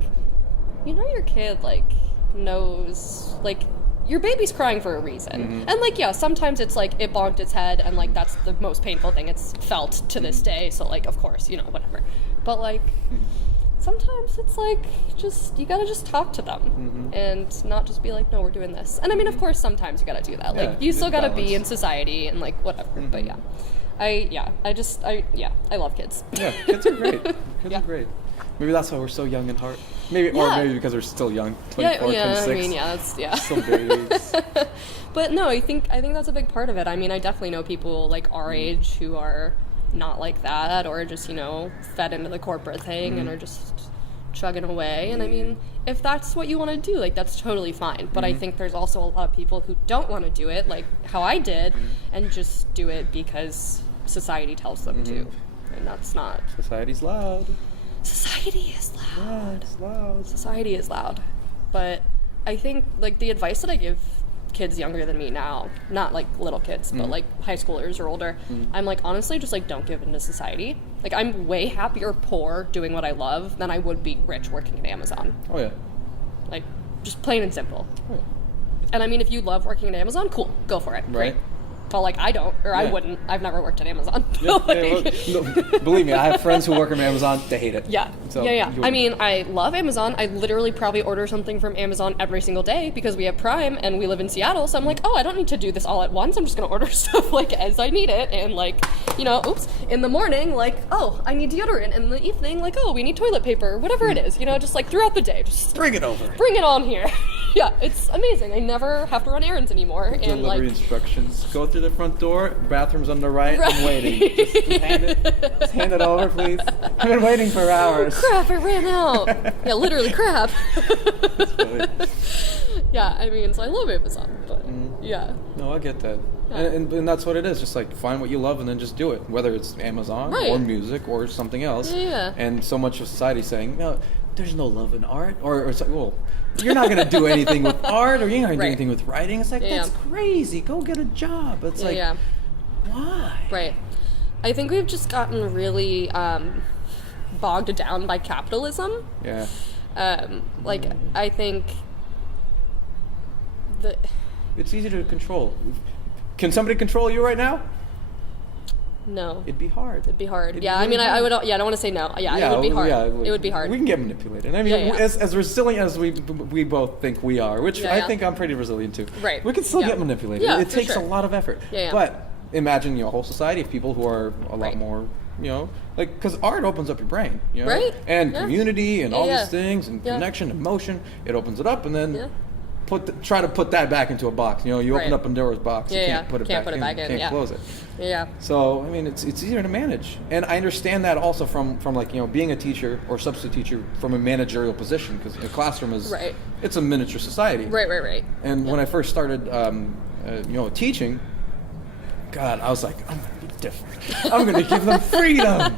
you know, your kid like knows, like, your baby's crying for a reason. And like, yeah, sometimes it's like it bonked its head and like that's the most painful thing it's felt to this day, so like of course, you know, whatever. But like sometimes it's like, just, you gotta just talk to them and not just be like, no, we're doing this. And I mean, of course, sometimes you gotta do that. Like, you still gotta be in society and like whatever. But yeah, I love kids. Yeah, kids are great. Kids are great. Maybe that's why we're so young in heart. Maybe, or maybe because we're still young, 24, 26. I mean, that's Still babies. But no, I think that's a big part of it. I mean, I definitely know people like our age who are not like that, or just, you know, fed into the corporate thing and are just chugging away. And I mean, if that's what you want to do, like, that's totally fine. But I think there's also a lot of people who don't want to do it, like how I did, and just do it because society tells them to. And that's not. Society's loud. Society is loud. Yeah, it's loud. Society is loud. But I think, like, the advice that I give kids younger than me now, not like little kids, but like high schoolers or older, I'm like, honestly, just like don't give in to society. Like, I'm way happier poor doing what I love than I would be rich working at Amazon. Oh yeah. Like, just plain and simple. Oh, yeah. And I mean, if you love working at Amazon, cool, go for it. Right. Great. But like, I don't, or I wouldn't. I've never worked at Amazon. Yeah, no, believe me, I have friends who work at Amazon. They hate it. Yeah. So Yeah. I mean, I love Amazon. I literally probably order something from Amazon every single day because we have Prime and we live in Seattle. So I'm like, oh, I don't need to do this all at once. I'm just going to order stuff like as I need it. And like, you know, in the morning, like, oh, I need deodorant. And in the evening, like, oh, we need toilet paper, whatever it is, you know, just like throughout the day. Just bring it over. Bring it on here. Yeah, it's amazing. I never have to run errands anymore. Delivery and like, instructions. Go through the front door. Bathroom's on the right. I'm waiting. Just hand it over, please. I've been waiting for hours. Crap, I ran out. Yeah, literally crap. That's funny. Yeah, I mean, so I love Amazon, but yeah. No, I get that. Yeah. And that's what it is. Just like find what you love and then just do it. Whether it's Amazon Right. or music or something else. Yeah. And so much of society saying, no, there's no love in art. Or it's like, well, you're not going to do anything with art, or you're not going to do anything with writing. It's like, that's crazy. Go get a job. It's like, why? Right. I think we've just gotten really bogged down by capitalism. Yeah. Like, I think that it's easy to control. Can somebody control you right now? no. It'd be hard. It'd be hard. It'd yeah, be I mean, really I would. Yeah, I don't want to say no. Yeah, it would be hard. Yeah, it would be hard. We can get manipulated. I mean, as resilient as we both think we are, which I think I'm pretty resilient too. Right. We can still get manipulated. Yeah, it takes sure. a lot of effort. Yeah. But imagine, a whole society of people who are a lot more, like, because art opens up your brain, Right. and community and all these things and Yeah. connection, emotion. It opens it up, and then try to put that back into a box. You open up Pandora's box. You can't put it back in. Can't close it. Yeah. So, I mean, it's easier to manage. And I understand that also from like, being a teacher or substitute teacher from a managerial position, because a classroom is, it's a miniature society. Right. And when I first started, teaching, God, I was like, I'm going to be different. I'm going to give them freedom.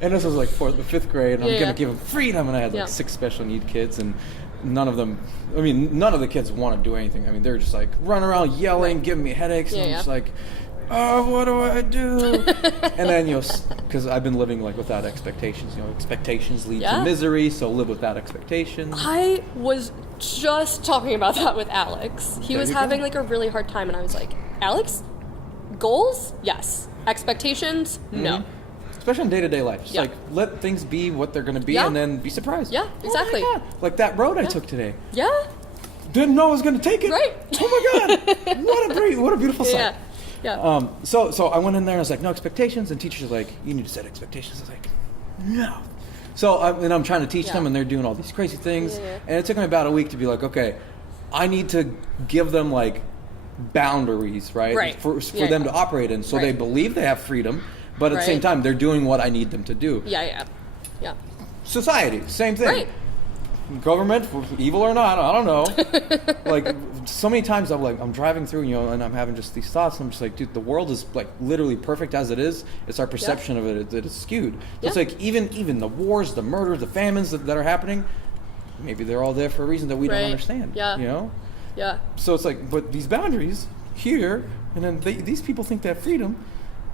And this was like fifth grade, and I'm going to give them freedom. And I had like 6 special need kids, and none of the kids want to do anything. I mean, they're just like running around yelling, giving me headaches, and I'm just like, oh, what do I do? And then, because I've been living like without expectations. Expectations lead to misery, so live without expectations. I was just talking about that with Alex. He was having like a really hard time, and I was like, Alex, goals? Yes. Expectations? No. Especially in day-to-day life. Just like, let things be what they're going to be, and then be surprised. Yeah, exactly. Oh my God. Like that road I took today. Yeah. Didn't know I was going to take it. Right. Oh my God. What a beautiful sight. Yeah. So I went in there and I was like, no expectations, and teachers are like, you need to set expectations. I was like, no. So I'm trying to teach them, and they're doing all these crazy things, and it took me about a week to be like, okay, I need to give them like boundaries, right? For them to operate in, so they believe they have freedom, but at the same time, they're doing what I need them to do. Yeah. Society, same thing. Right. Government, evil or not, I don't know. Like, so many times I'm driving through, and I'm having just these thoughts, and I'm just like, dude, the world is like literally perfect as it is. It's our perception of it that is skewed. So it's like even the wars, the murders, the famines that are happening, maybe they're all there for a reason that we don't understand. Yeah. Yeah. So it's like, but these boundaries here, and then these people think they have freedom,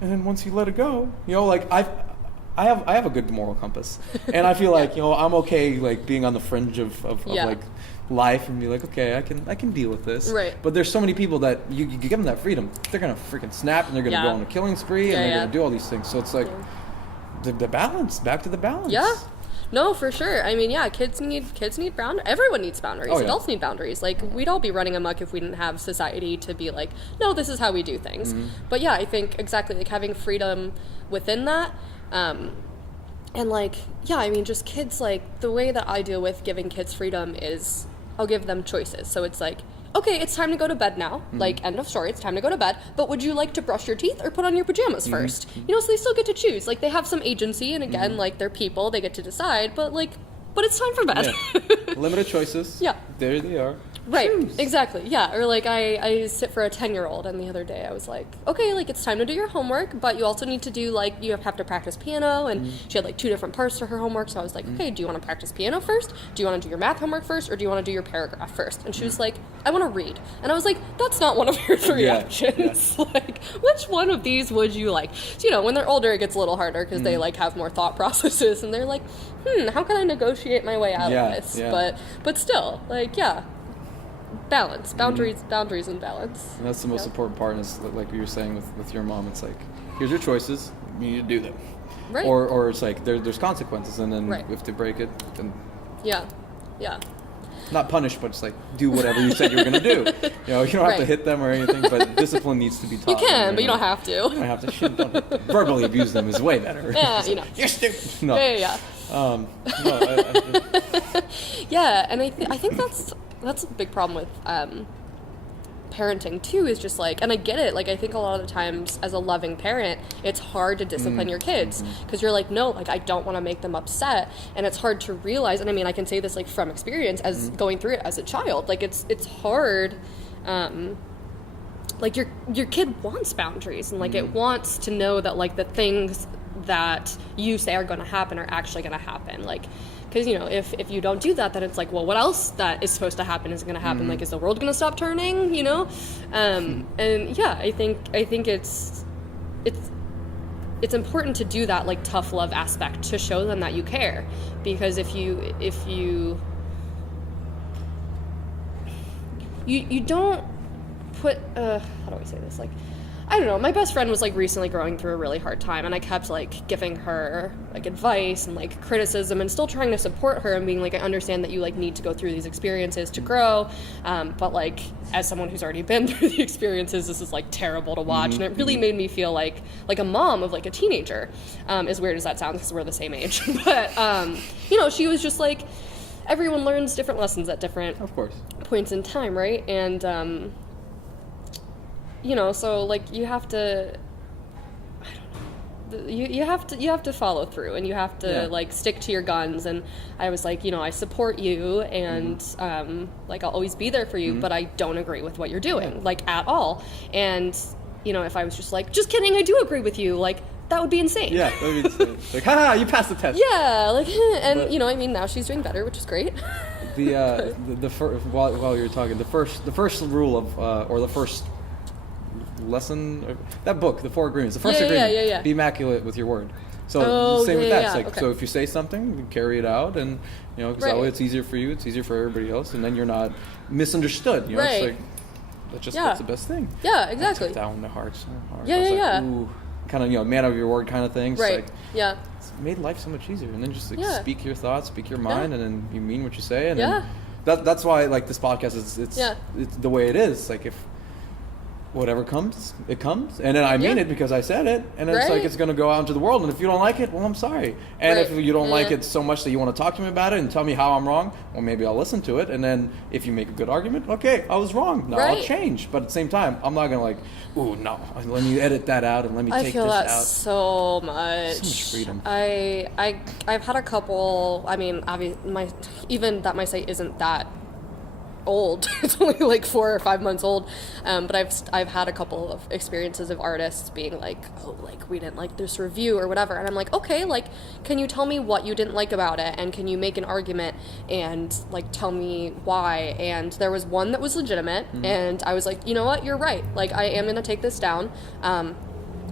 and then once you let it go, like I have a good moral compass, and I feel like I'm okay like being on the fringe of like life and be like, okay, I can deal with this. Right. But there's so many people that you give them that freedom, they're gonna freaking snap, and they're gonna go on a killing spree, and they're gonna do all these things. So it's like the balance, back to the balance. Yeah. No, for sure. I mean, kids need boundaries. Everyone needs boundaries. Adults need boundaries. Like, we'd all be running amok if we didn't have society to be like, no, this is how we do things. But I think exactly, like, having freedom within that, and like, I mean, just kids, like, the way that I deal with giving kids freedom is I'll give them choices. So it's like, okay, it's time to go to bed now. Like, end of story, it's time to go to bed. But would you like to brush your teeth or put on your pajamas first? So they still get to choose. Like, they have some agency, and again, like, they're people, they get to decide, but it's time for bed. Limited choices. Yeah. There they are. Right, exactly, yeah. Or like I sit for a 10-year-old, and the other day I was like, okay, like, it's time to do your homework, but you also need to do, like, you have to practice piano, and she had like 2 different parts to her homework, so I was like, okay, do you want to practice piano first? Do you want to do your math homework first? Or do you want to do your paragraph first? And she was like, I want to read. And I was like, that's not one of your 3 options. Like, which one of these would you like? So, when they're older, it gets a little harder because they like have more thought processes, and they're like, how can I negotiate my way out of this? But still, like, balance, boundaries and balance. And that's the most important part, is like you were saying with your mom. It's like, here's your choices, you need to do them. Right. Or it's like there's consequences, and then if they break it, then not punish, but it's like, do whatever you said you were going to do. You don't have to hit them or anything, but discipline needs to be taught. You can, but you don't have to. You don't have to. Don't verbally abuse them is way better. Yeah, You're stupid. No. Yeah. And I think that's a big problem with parenting too, is just like, and I get it, like, I think a lot of the times as a loving parent, it's hard to discipline your kids because you're like, no, like, I don't want to make them upset, and it's hard to realize, and I mean, I can say this like from experience as going through it as a child, like, it's hard, like, your kid wants boundaries, and like it wants to know that, like, the things that you say are going to happen are actually going to happen, like, because if you don't do that, then it's like, well, what else that is supposed to happen is going to happen? Like, is the world going to stop turning? And I think it's important to do that, like, tough love aspect to show them that you care, because if you don't put how do I say this, like, I don't know, my best friend was like recently going through a really hard time, and I kept like giving her like advice and like criticism and still trying to support her and being like, I understand that you like need to go through these experiences to grow, but like, as someone who's already been through the experiences, this is like terrible to watch, and it really made me feel like a mom of like a teenager, as weird as that sounds because we're the same age, but she was just like, everyone learns different lessons at different points in time, right? And so like, you have to, I don't know, you have to follow through, and you have to like stick to your guns. And I was like, I support you, and like, I'll always be there for you, but I don't agree with what you're doing, like, at all. And if I was just like, just kidding, I do agree with you, like, that would be insane. Yeah, that would be insane. Like, haha, you passed the test. Yeah, like, and but, I mean, now she's doing better, which is great. While you were talking, the first rule of or the first lesson, that book, the 4 Agreements, the first agreement, be immaculate with your word. So same with that. It's like, so if you say something, you carry it out, and because that way it's easier for you, it's easier for everybody else, and then you're not misunderstood. It's like, that's the best thing. Yeah, exactly. I took that one to heart. Ooh, kind of man of your word kind of thing. Right. Like, it's made life so much easier, and then just like speak your thoughts, speak your mind, and then you mean what you say, and then that's why, like, this podcast is it's the way it is. Like, if whatever comes, it comes. And then I mean it because I said it. And it's like, it's going to go out into the world. And if you don't like it, well, I'm sorry. And if you don't like it so much that you want to talk to me about it and tell me how I'm wrong, well, maybe I'll listen to it. And then if you make a good argument, okay, I was wrong. Now I'll change. But at the same time, I'm not going to like, ooh, no, let me edit that out and let me take this out. I feel that so much. So much freedom. I've had a couple, I mean, even that my site isn't that old. It's only like 4 or 5 months old, but I've had a couple of experiences of artists being like, oh, like, we didn't like this review or whatever, and I'm like, okay, like, can you tell me what you didn't like about it, and can you make an argument and like tell me why? And there was one that was legitimate, and I was like, you know what, you're right, like, I am gonna take this down.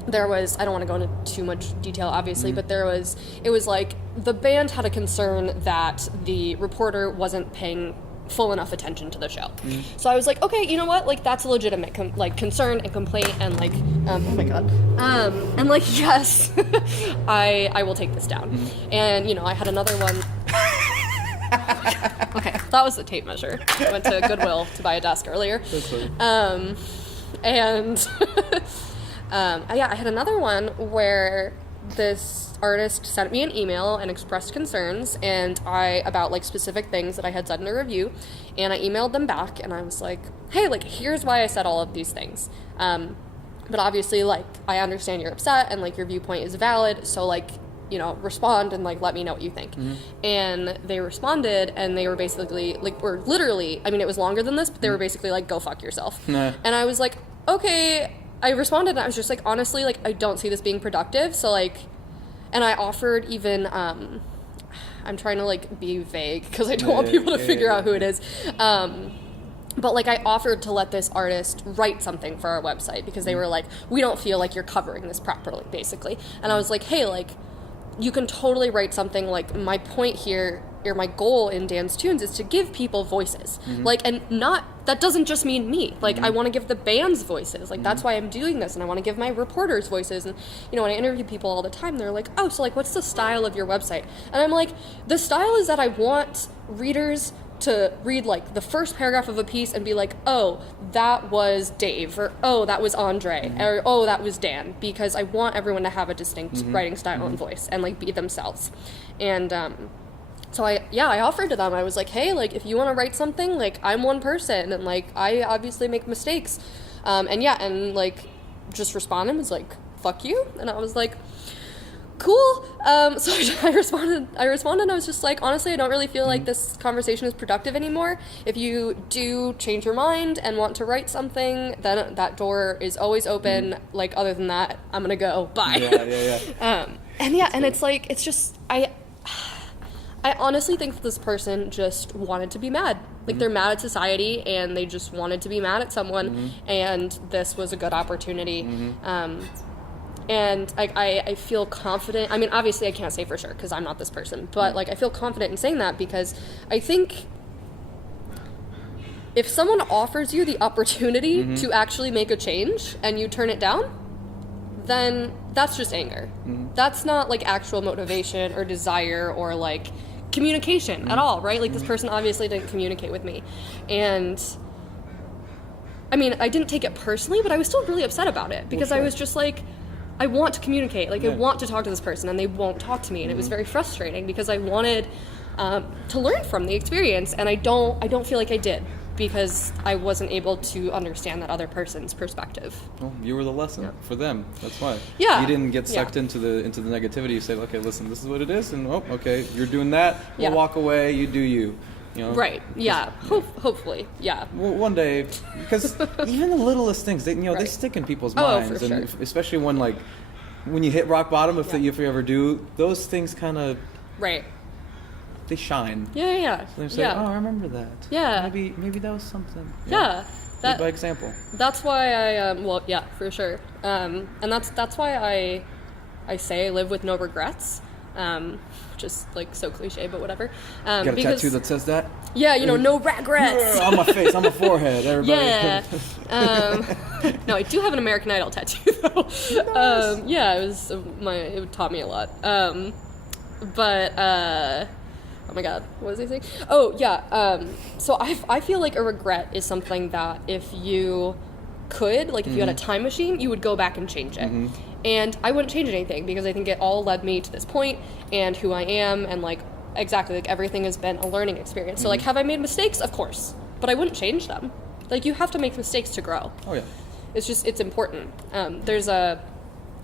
There was, I don't want to go into too much detail, obviously, but it was like the band had a concern that the reporter wasn't paying full enough attention to the show. So I was like, okay, you know what, like, that's a legitimate concern and complaint, and like, oh my god, and like, yes, I will take this down. And you know, I had another one. Okay, that was the tape measure. I went to Goodwill to buy a desk earlier. And I had another one where this artist sent me an email and expressed concerns about like specific things that I had said in a review, and I emailed them back and I was like, hey, like, here's why I said all of these things, but obviously, like, I understand you're upset and like your viewpoint is valid, so like, you know, respond and like let me know what you think. And they responded, and they were basically like, or literally, I mean, it was longer than this, but they were basically like, go fuck yourself. And I was like, okay. I responded and I was just like, honestly, like, I don't see this being productive, so like, and I offered even, I'm trying to like be vague because I don't want people to figure out who it is, but like, I offered to let this artist write something for our website because they were like, we don't feel like you're covering this properly, basically. And I was like, hey, like, you can totally write something, like, my point here, or my goal in Dan's Tunes is to give people voices, like, and that doesn't just mean me, like, I want to give the bands voices, like, that's why I'm doing this, and I want to give my reporters voices. And you know, when I interview people all the time, they're like, oh, so like, what's the style of your website? And I'm like, the style is that I want readers to read like the first paragraph of a piece and be like, oh, that was Dave, or oh, that was Andrey, or oh, that was Dan, because I want everyone to have a distinct writing style and voice and like be themselves. And so I offered to them, I was like, hey, like, if you want to write something, like, I'm one person, and like, I obviously make mistakes, and like, just responded and was like, fuck you. And I was like, cool. So I responded and I was just like, honestly, I don't really feel like this conversation is productive anymore. If you do change your mind and want to write something, then that door is always open. Like, other than that, I'm gonna go. Bye. And it's like, it's just, I honestly think that this person just wanted to be mad. Like, they're mad at society, and they just wanted to be mad at someone, and this was a good opportunity. And I feel confident. I mean, obviously I can't say for sure because I'm not this person, but like, I feel confident in saying that because I think if someone offers you the opportunity to actually make a change and you turn it down, then that's just anger. That's not like actual motivation or desire or like communication at all, right? Like, this person obviously didn't communicate with me. And I mean, I didn't take it personally, but I was still really upset about it because I was just like, I want to communicate, like, I want to talk to this person, and they won't talk to me, and it was very frustrating because I wanted to learn from the experience, and I don't feel like I did because I wasn't able to understand that other person's perspective. Well, you were the lesson for them. That's why. Yeah. You didn't get sucked into the negativity. You said, okay, listen, this is what it is, and oh, okay, you're doing that. We'll walk away. You do you. You know, right. Yeah. Hopefully. Yeah. Well, one day, because even the littlest things, they stick in people's minds, for sure. And especially when you hit rock bottom, if you ever do, those things kind of they shine. Yeah. So they say, oh, I remember that. Yeah. Maybe that was something. Yeah. That, by example. That's why I for sure. And that's why I say I live with no regrets. Just like so cliche, but whatever. You got a tattoo that says that? Yeah, no regrets. On my face, on my forehead, everybody. Yeah. No, I do have an American Idol tattoo though. Nice. It taught me a lot. But oh my god, what was I saying? Oh yeah. So I feel like a regret is something that if you could, like if you had a time machine, you would go back and change it. And I wouldn't change anything because I think it all led me to this point and who I am, and like exactly, like everything has been a learning experience. So like, have I made mistakes? Of course, but I wouldn't change them. Like, you have to make mistakes to grow. Oh yeah. It's important. There's a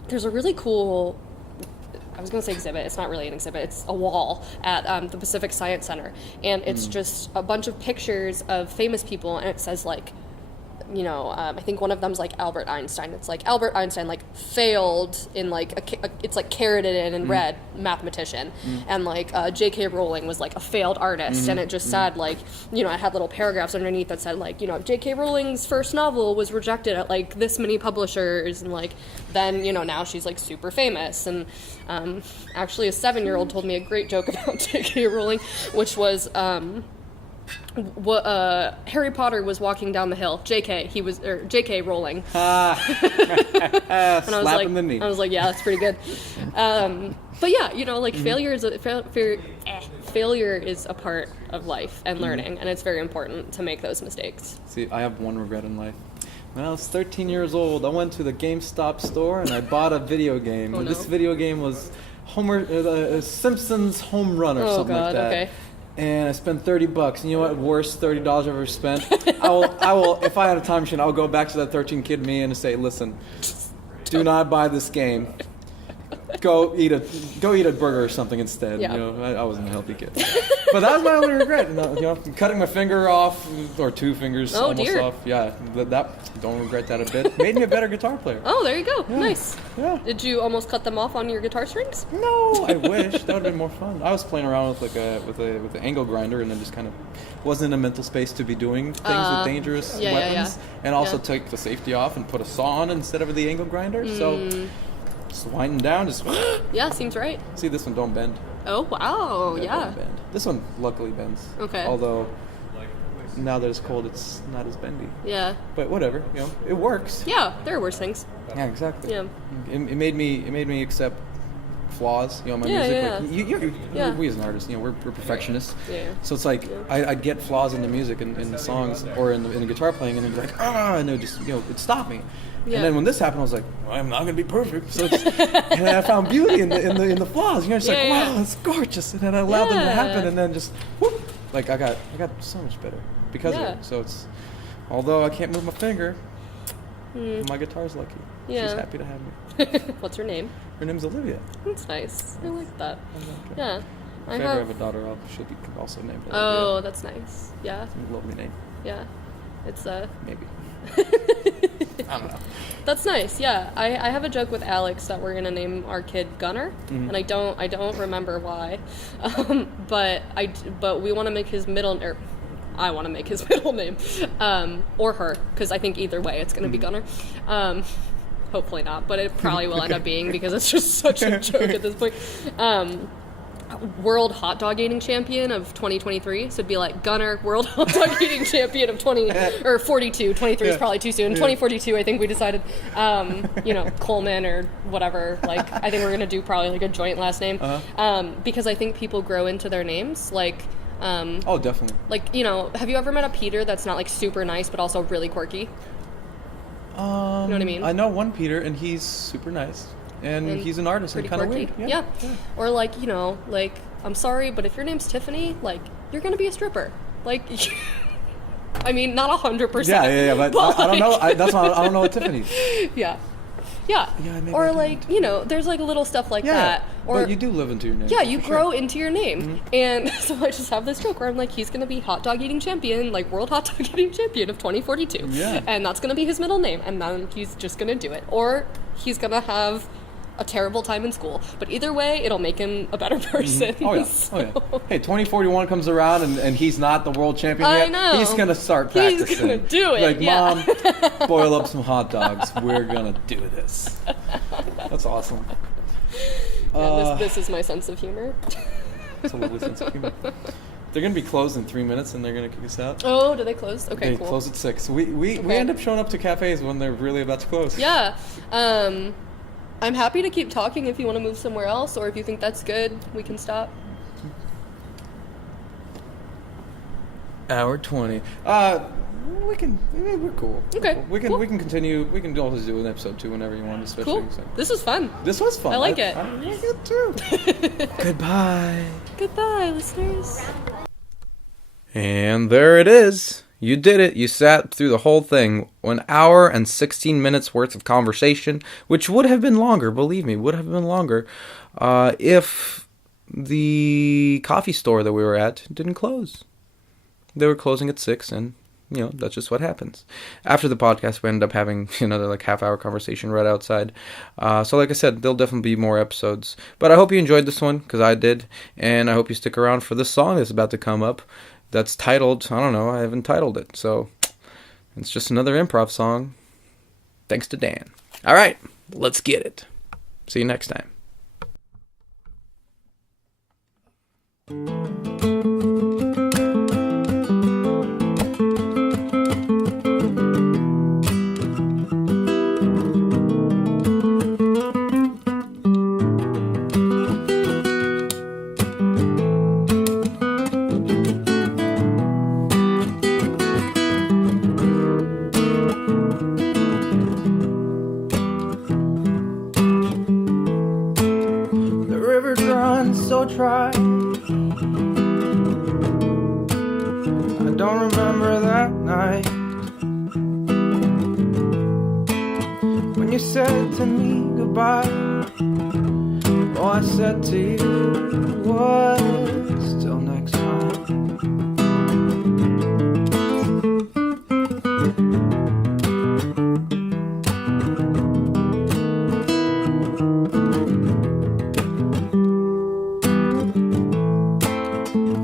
really cool, I was going to say exhibit. It's not really an exhibit. It's a wall at the Pacific Science Center. And it's just a bunch of pictures of famous people. And it says, like, you know, I think one of them's, like, Albert Einstein. It's, like, Albert Einstein, like, failed in, like, it's, like, carroted in red, mathematician. And, like, J.K. Rowling was, like, a failed artist. And it just said, like, you know, it had little paragraphs underneath that said, like, you know, J.K. Rowling's first novel was rejected at, like, this many publishers. And, like, then, you know, now she's, like, super famous. And actually a 7-year-old told me a great joke about J.K. Rowling, which was... Harry Potter was walking down the hill. J.K. Rowling. And I was like, yeah, that's pretty good. But yeah, you know, like failure is a part of life and learning, and it's very important to make those mistakes. See, I have one regret in life. When I was 13 years old, I went to the GameStop store and I bought a video game. And this video game was Simpsons Home Run or something like that. Okay. And I spent $30. And you know what? Worst $30 I've ever spent. I will. If I had a time machine, I'll go back to that 13 kid me and say, listen, do not buy this game. Go eat a burger or something instead. Yeah. You know, I wasn't a healthy kid. But that was my only regret. You know, cutting my finger off, or 2 fingers almost off. Yeah, that don't regret that a bit. Made me a better guitar player. Oh, there you go. Yeah. Nice. Yeah. Did you almost cut them off on your guitar strings? No, I wish. That would have been more fun. I was playing around with with an angle grinder, and then just kind of wasn't in a mental space to be doing things with dangerous weapons, and also take the safety off and put a saw on instead of the angle grinder. So. Just winding down, just... Yeah, seems right. See, this one don't bend. Oh, wow, yeah. Don't bend. This one luckily bends. Okay. Although, now that it's cold, it's not as bendy. Yeah. But whatever, you know, it works. Yeah, there are worse things. Yeah, exactly. Yeah. It made me accept flaws, you know, my music. Yeah. Like, we as an artist, you know, we're perfectionists. Yeah. So it's like, I'd get flaws in the music, in the songs, or in the guitar playing, and then be like, and it would just, you know, it'd stop me. Yeah. And then when this happened, I was like, well, I'm not gonna be perfect. So and then I found beauty in the flaws. You know, it's like, wow, it's gorgeous. And then I allowed them to happen, and then just whoop, like I got so much better because of it. So it's, although I can't move my finger, my guitar's lucky. Yeah. She's happy to have me. What's her name? Her name's Olivia. That's nice. I like that. Yeah. If I ever have a daughter, she'll be also named Olivia. Oh, that's nice. Yeah. It's a lovely name. Yeah. It's maybe. I don't know. That's nice. Yeah, I have a joke with Alex that we're gonna name our kid Gunner, and I don't remember why, but we want to make his middle, or I want to make his middle name, or her, because I think either way it's gonna be Gunner. Hopefully not, but it probably will end up being, because it's just such a joke at this point. World hot dog eating champion of 2023, so it'd be like Gunner, world hot dog eating champion of 42. 23 is probably too soon. 2042, I think we decided. You know, Coleman or whatever. Like, I think we're gonna do probably like a joint last name, because I think people grow into their names. Like, oh, definitely. Like, you know, have you ever met a Peter that's not like super nice but also really quirky? You know what I mean? I know one Peter, and he's super nice. And he's an artist and kind of weird. Yeah. Or like, you know, like, I'm sorry, but if your name's Tiffany, like, you're going to be a stripper. Like, I mean, not 100%. Yeah, but I don't know. I don't know what Tiffany's. Yeah. Or like, you know, there's like little stuff like that. Or but you do live into your name. Yeah, you grow into your name. And so I just have this joke where I'm like, he's going to be hot dog eating champion, like world hot dog eating champion of 2042. Yeah. And that's going to be his middle name. And then he's just going to do it. Or he's going to have a terrible time in school, but either way it'll make him a better person. Oh yeah. Hey, 2041 comes around and he's not the world champion yet. I know. He's gonna start practicing. He's gonna do it. Like, Mom, boil up some hot dogs. We're gonna do this. That's awesome. This is my sense of humor. It's a lovely sense of humor. They're gonna be closed in 3 minutes, and they're gonna kick us out. Oh, do they close? Okay, cool. They close at 6. We end up showing up to cafes when they're really about to close. Yeah. I'm happy to keep talking if you want to move somewhere else, or if you think that's good, we can stop. Hour 20. We're cool. Okay, We can cool. we can continue. We can always do an episode 2 whenever you want, especially. Cool. So. This was fun. This was fun. I like it. I like it too. Goodbye. Goodbye, listeners. And there it is. You did it. You sat through the whole thing. 1 hour and 16 minutes worth of conversation, which would have been longer, believe me, would have been longer, if the coffee store that we were at didn't close. They were closing at 6, and, that's just what happens. After the podcast, we ended up having another, half-hour conversation right outside. So like I said, there'll definitely be more episodes. But I hope you enjoyed this one, because I did. And I hope you stick around for this song that's about to come up. That's titled, I don't know, I haven't titled it. So it's just another improv song. Thanks to Dan. All right, let's get it. See you next time. So try. I don't remember that night when you said to me goodbye. All I said to you was till next time.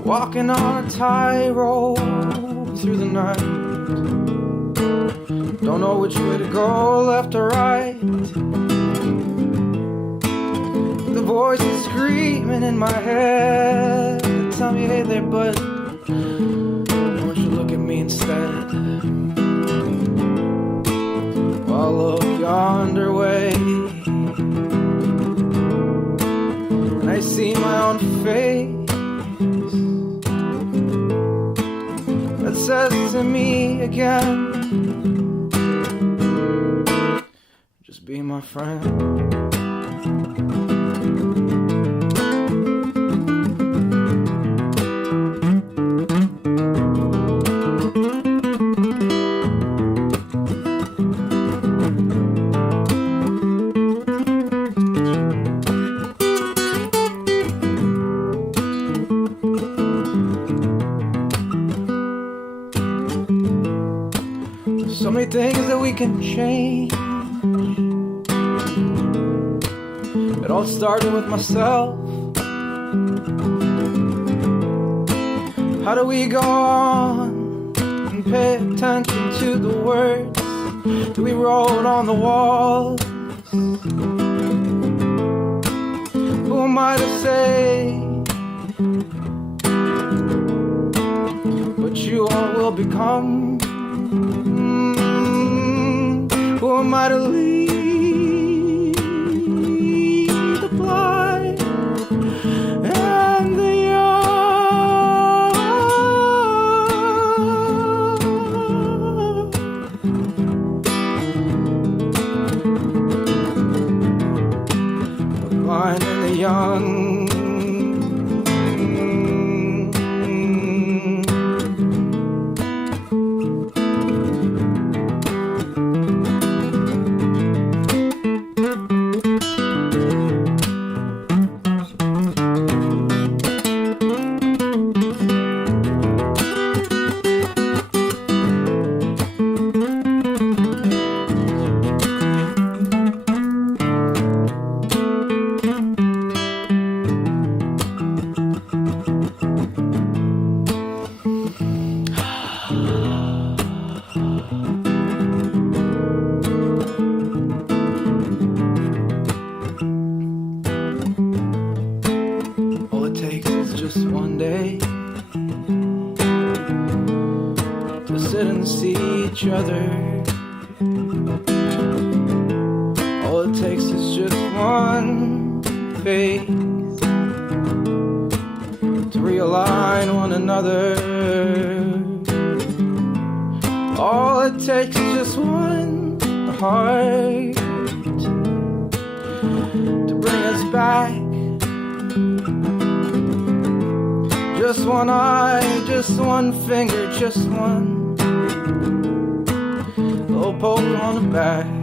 Walking on a tightrope through the night. Don't know which way to go, left or right. The voice is screaming in my head. Tell me, hey there, bud, why don't you look at me instead? While look yonder way, and I see my own face that says to me again, just be my friend. So many things that we can change. It all started with myself. How do we go on and pay attention to the words that we wrote on the walls? Who am I to say what you all will become? Who am I to lead the blind and the young? The blind and the young. All it takes is just one day to sit and see each other. All it takes is just one face to realign one another. it takes just one heart to bring us back. Just one eye, just one finger, just one little poke on the back.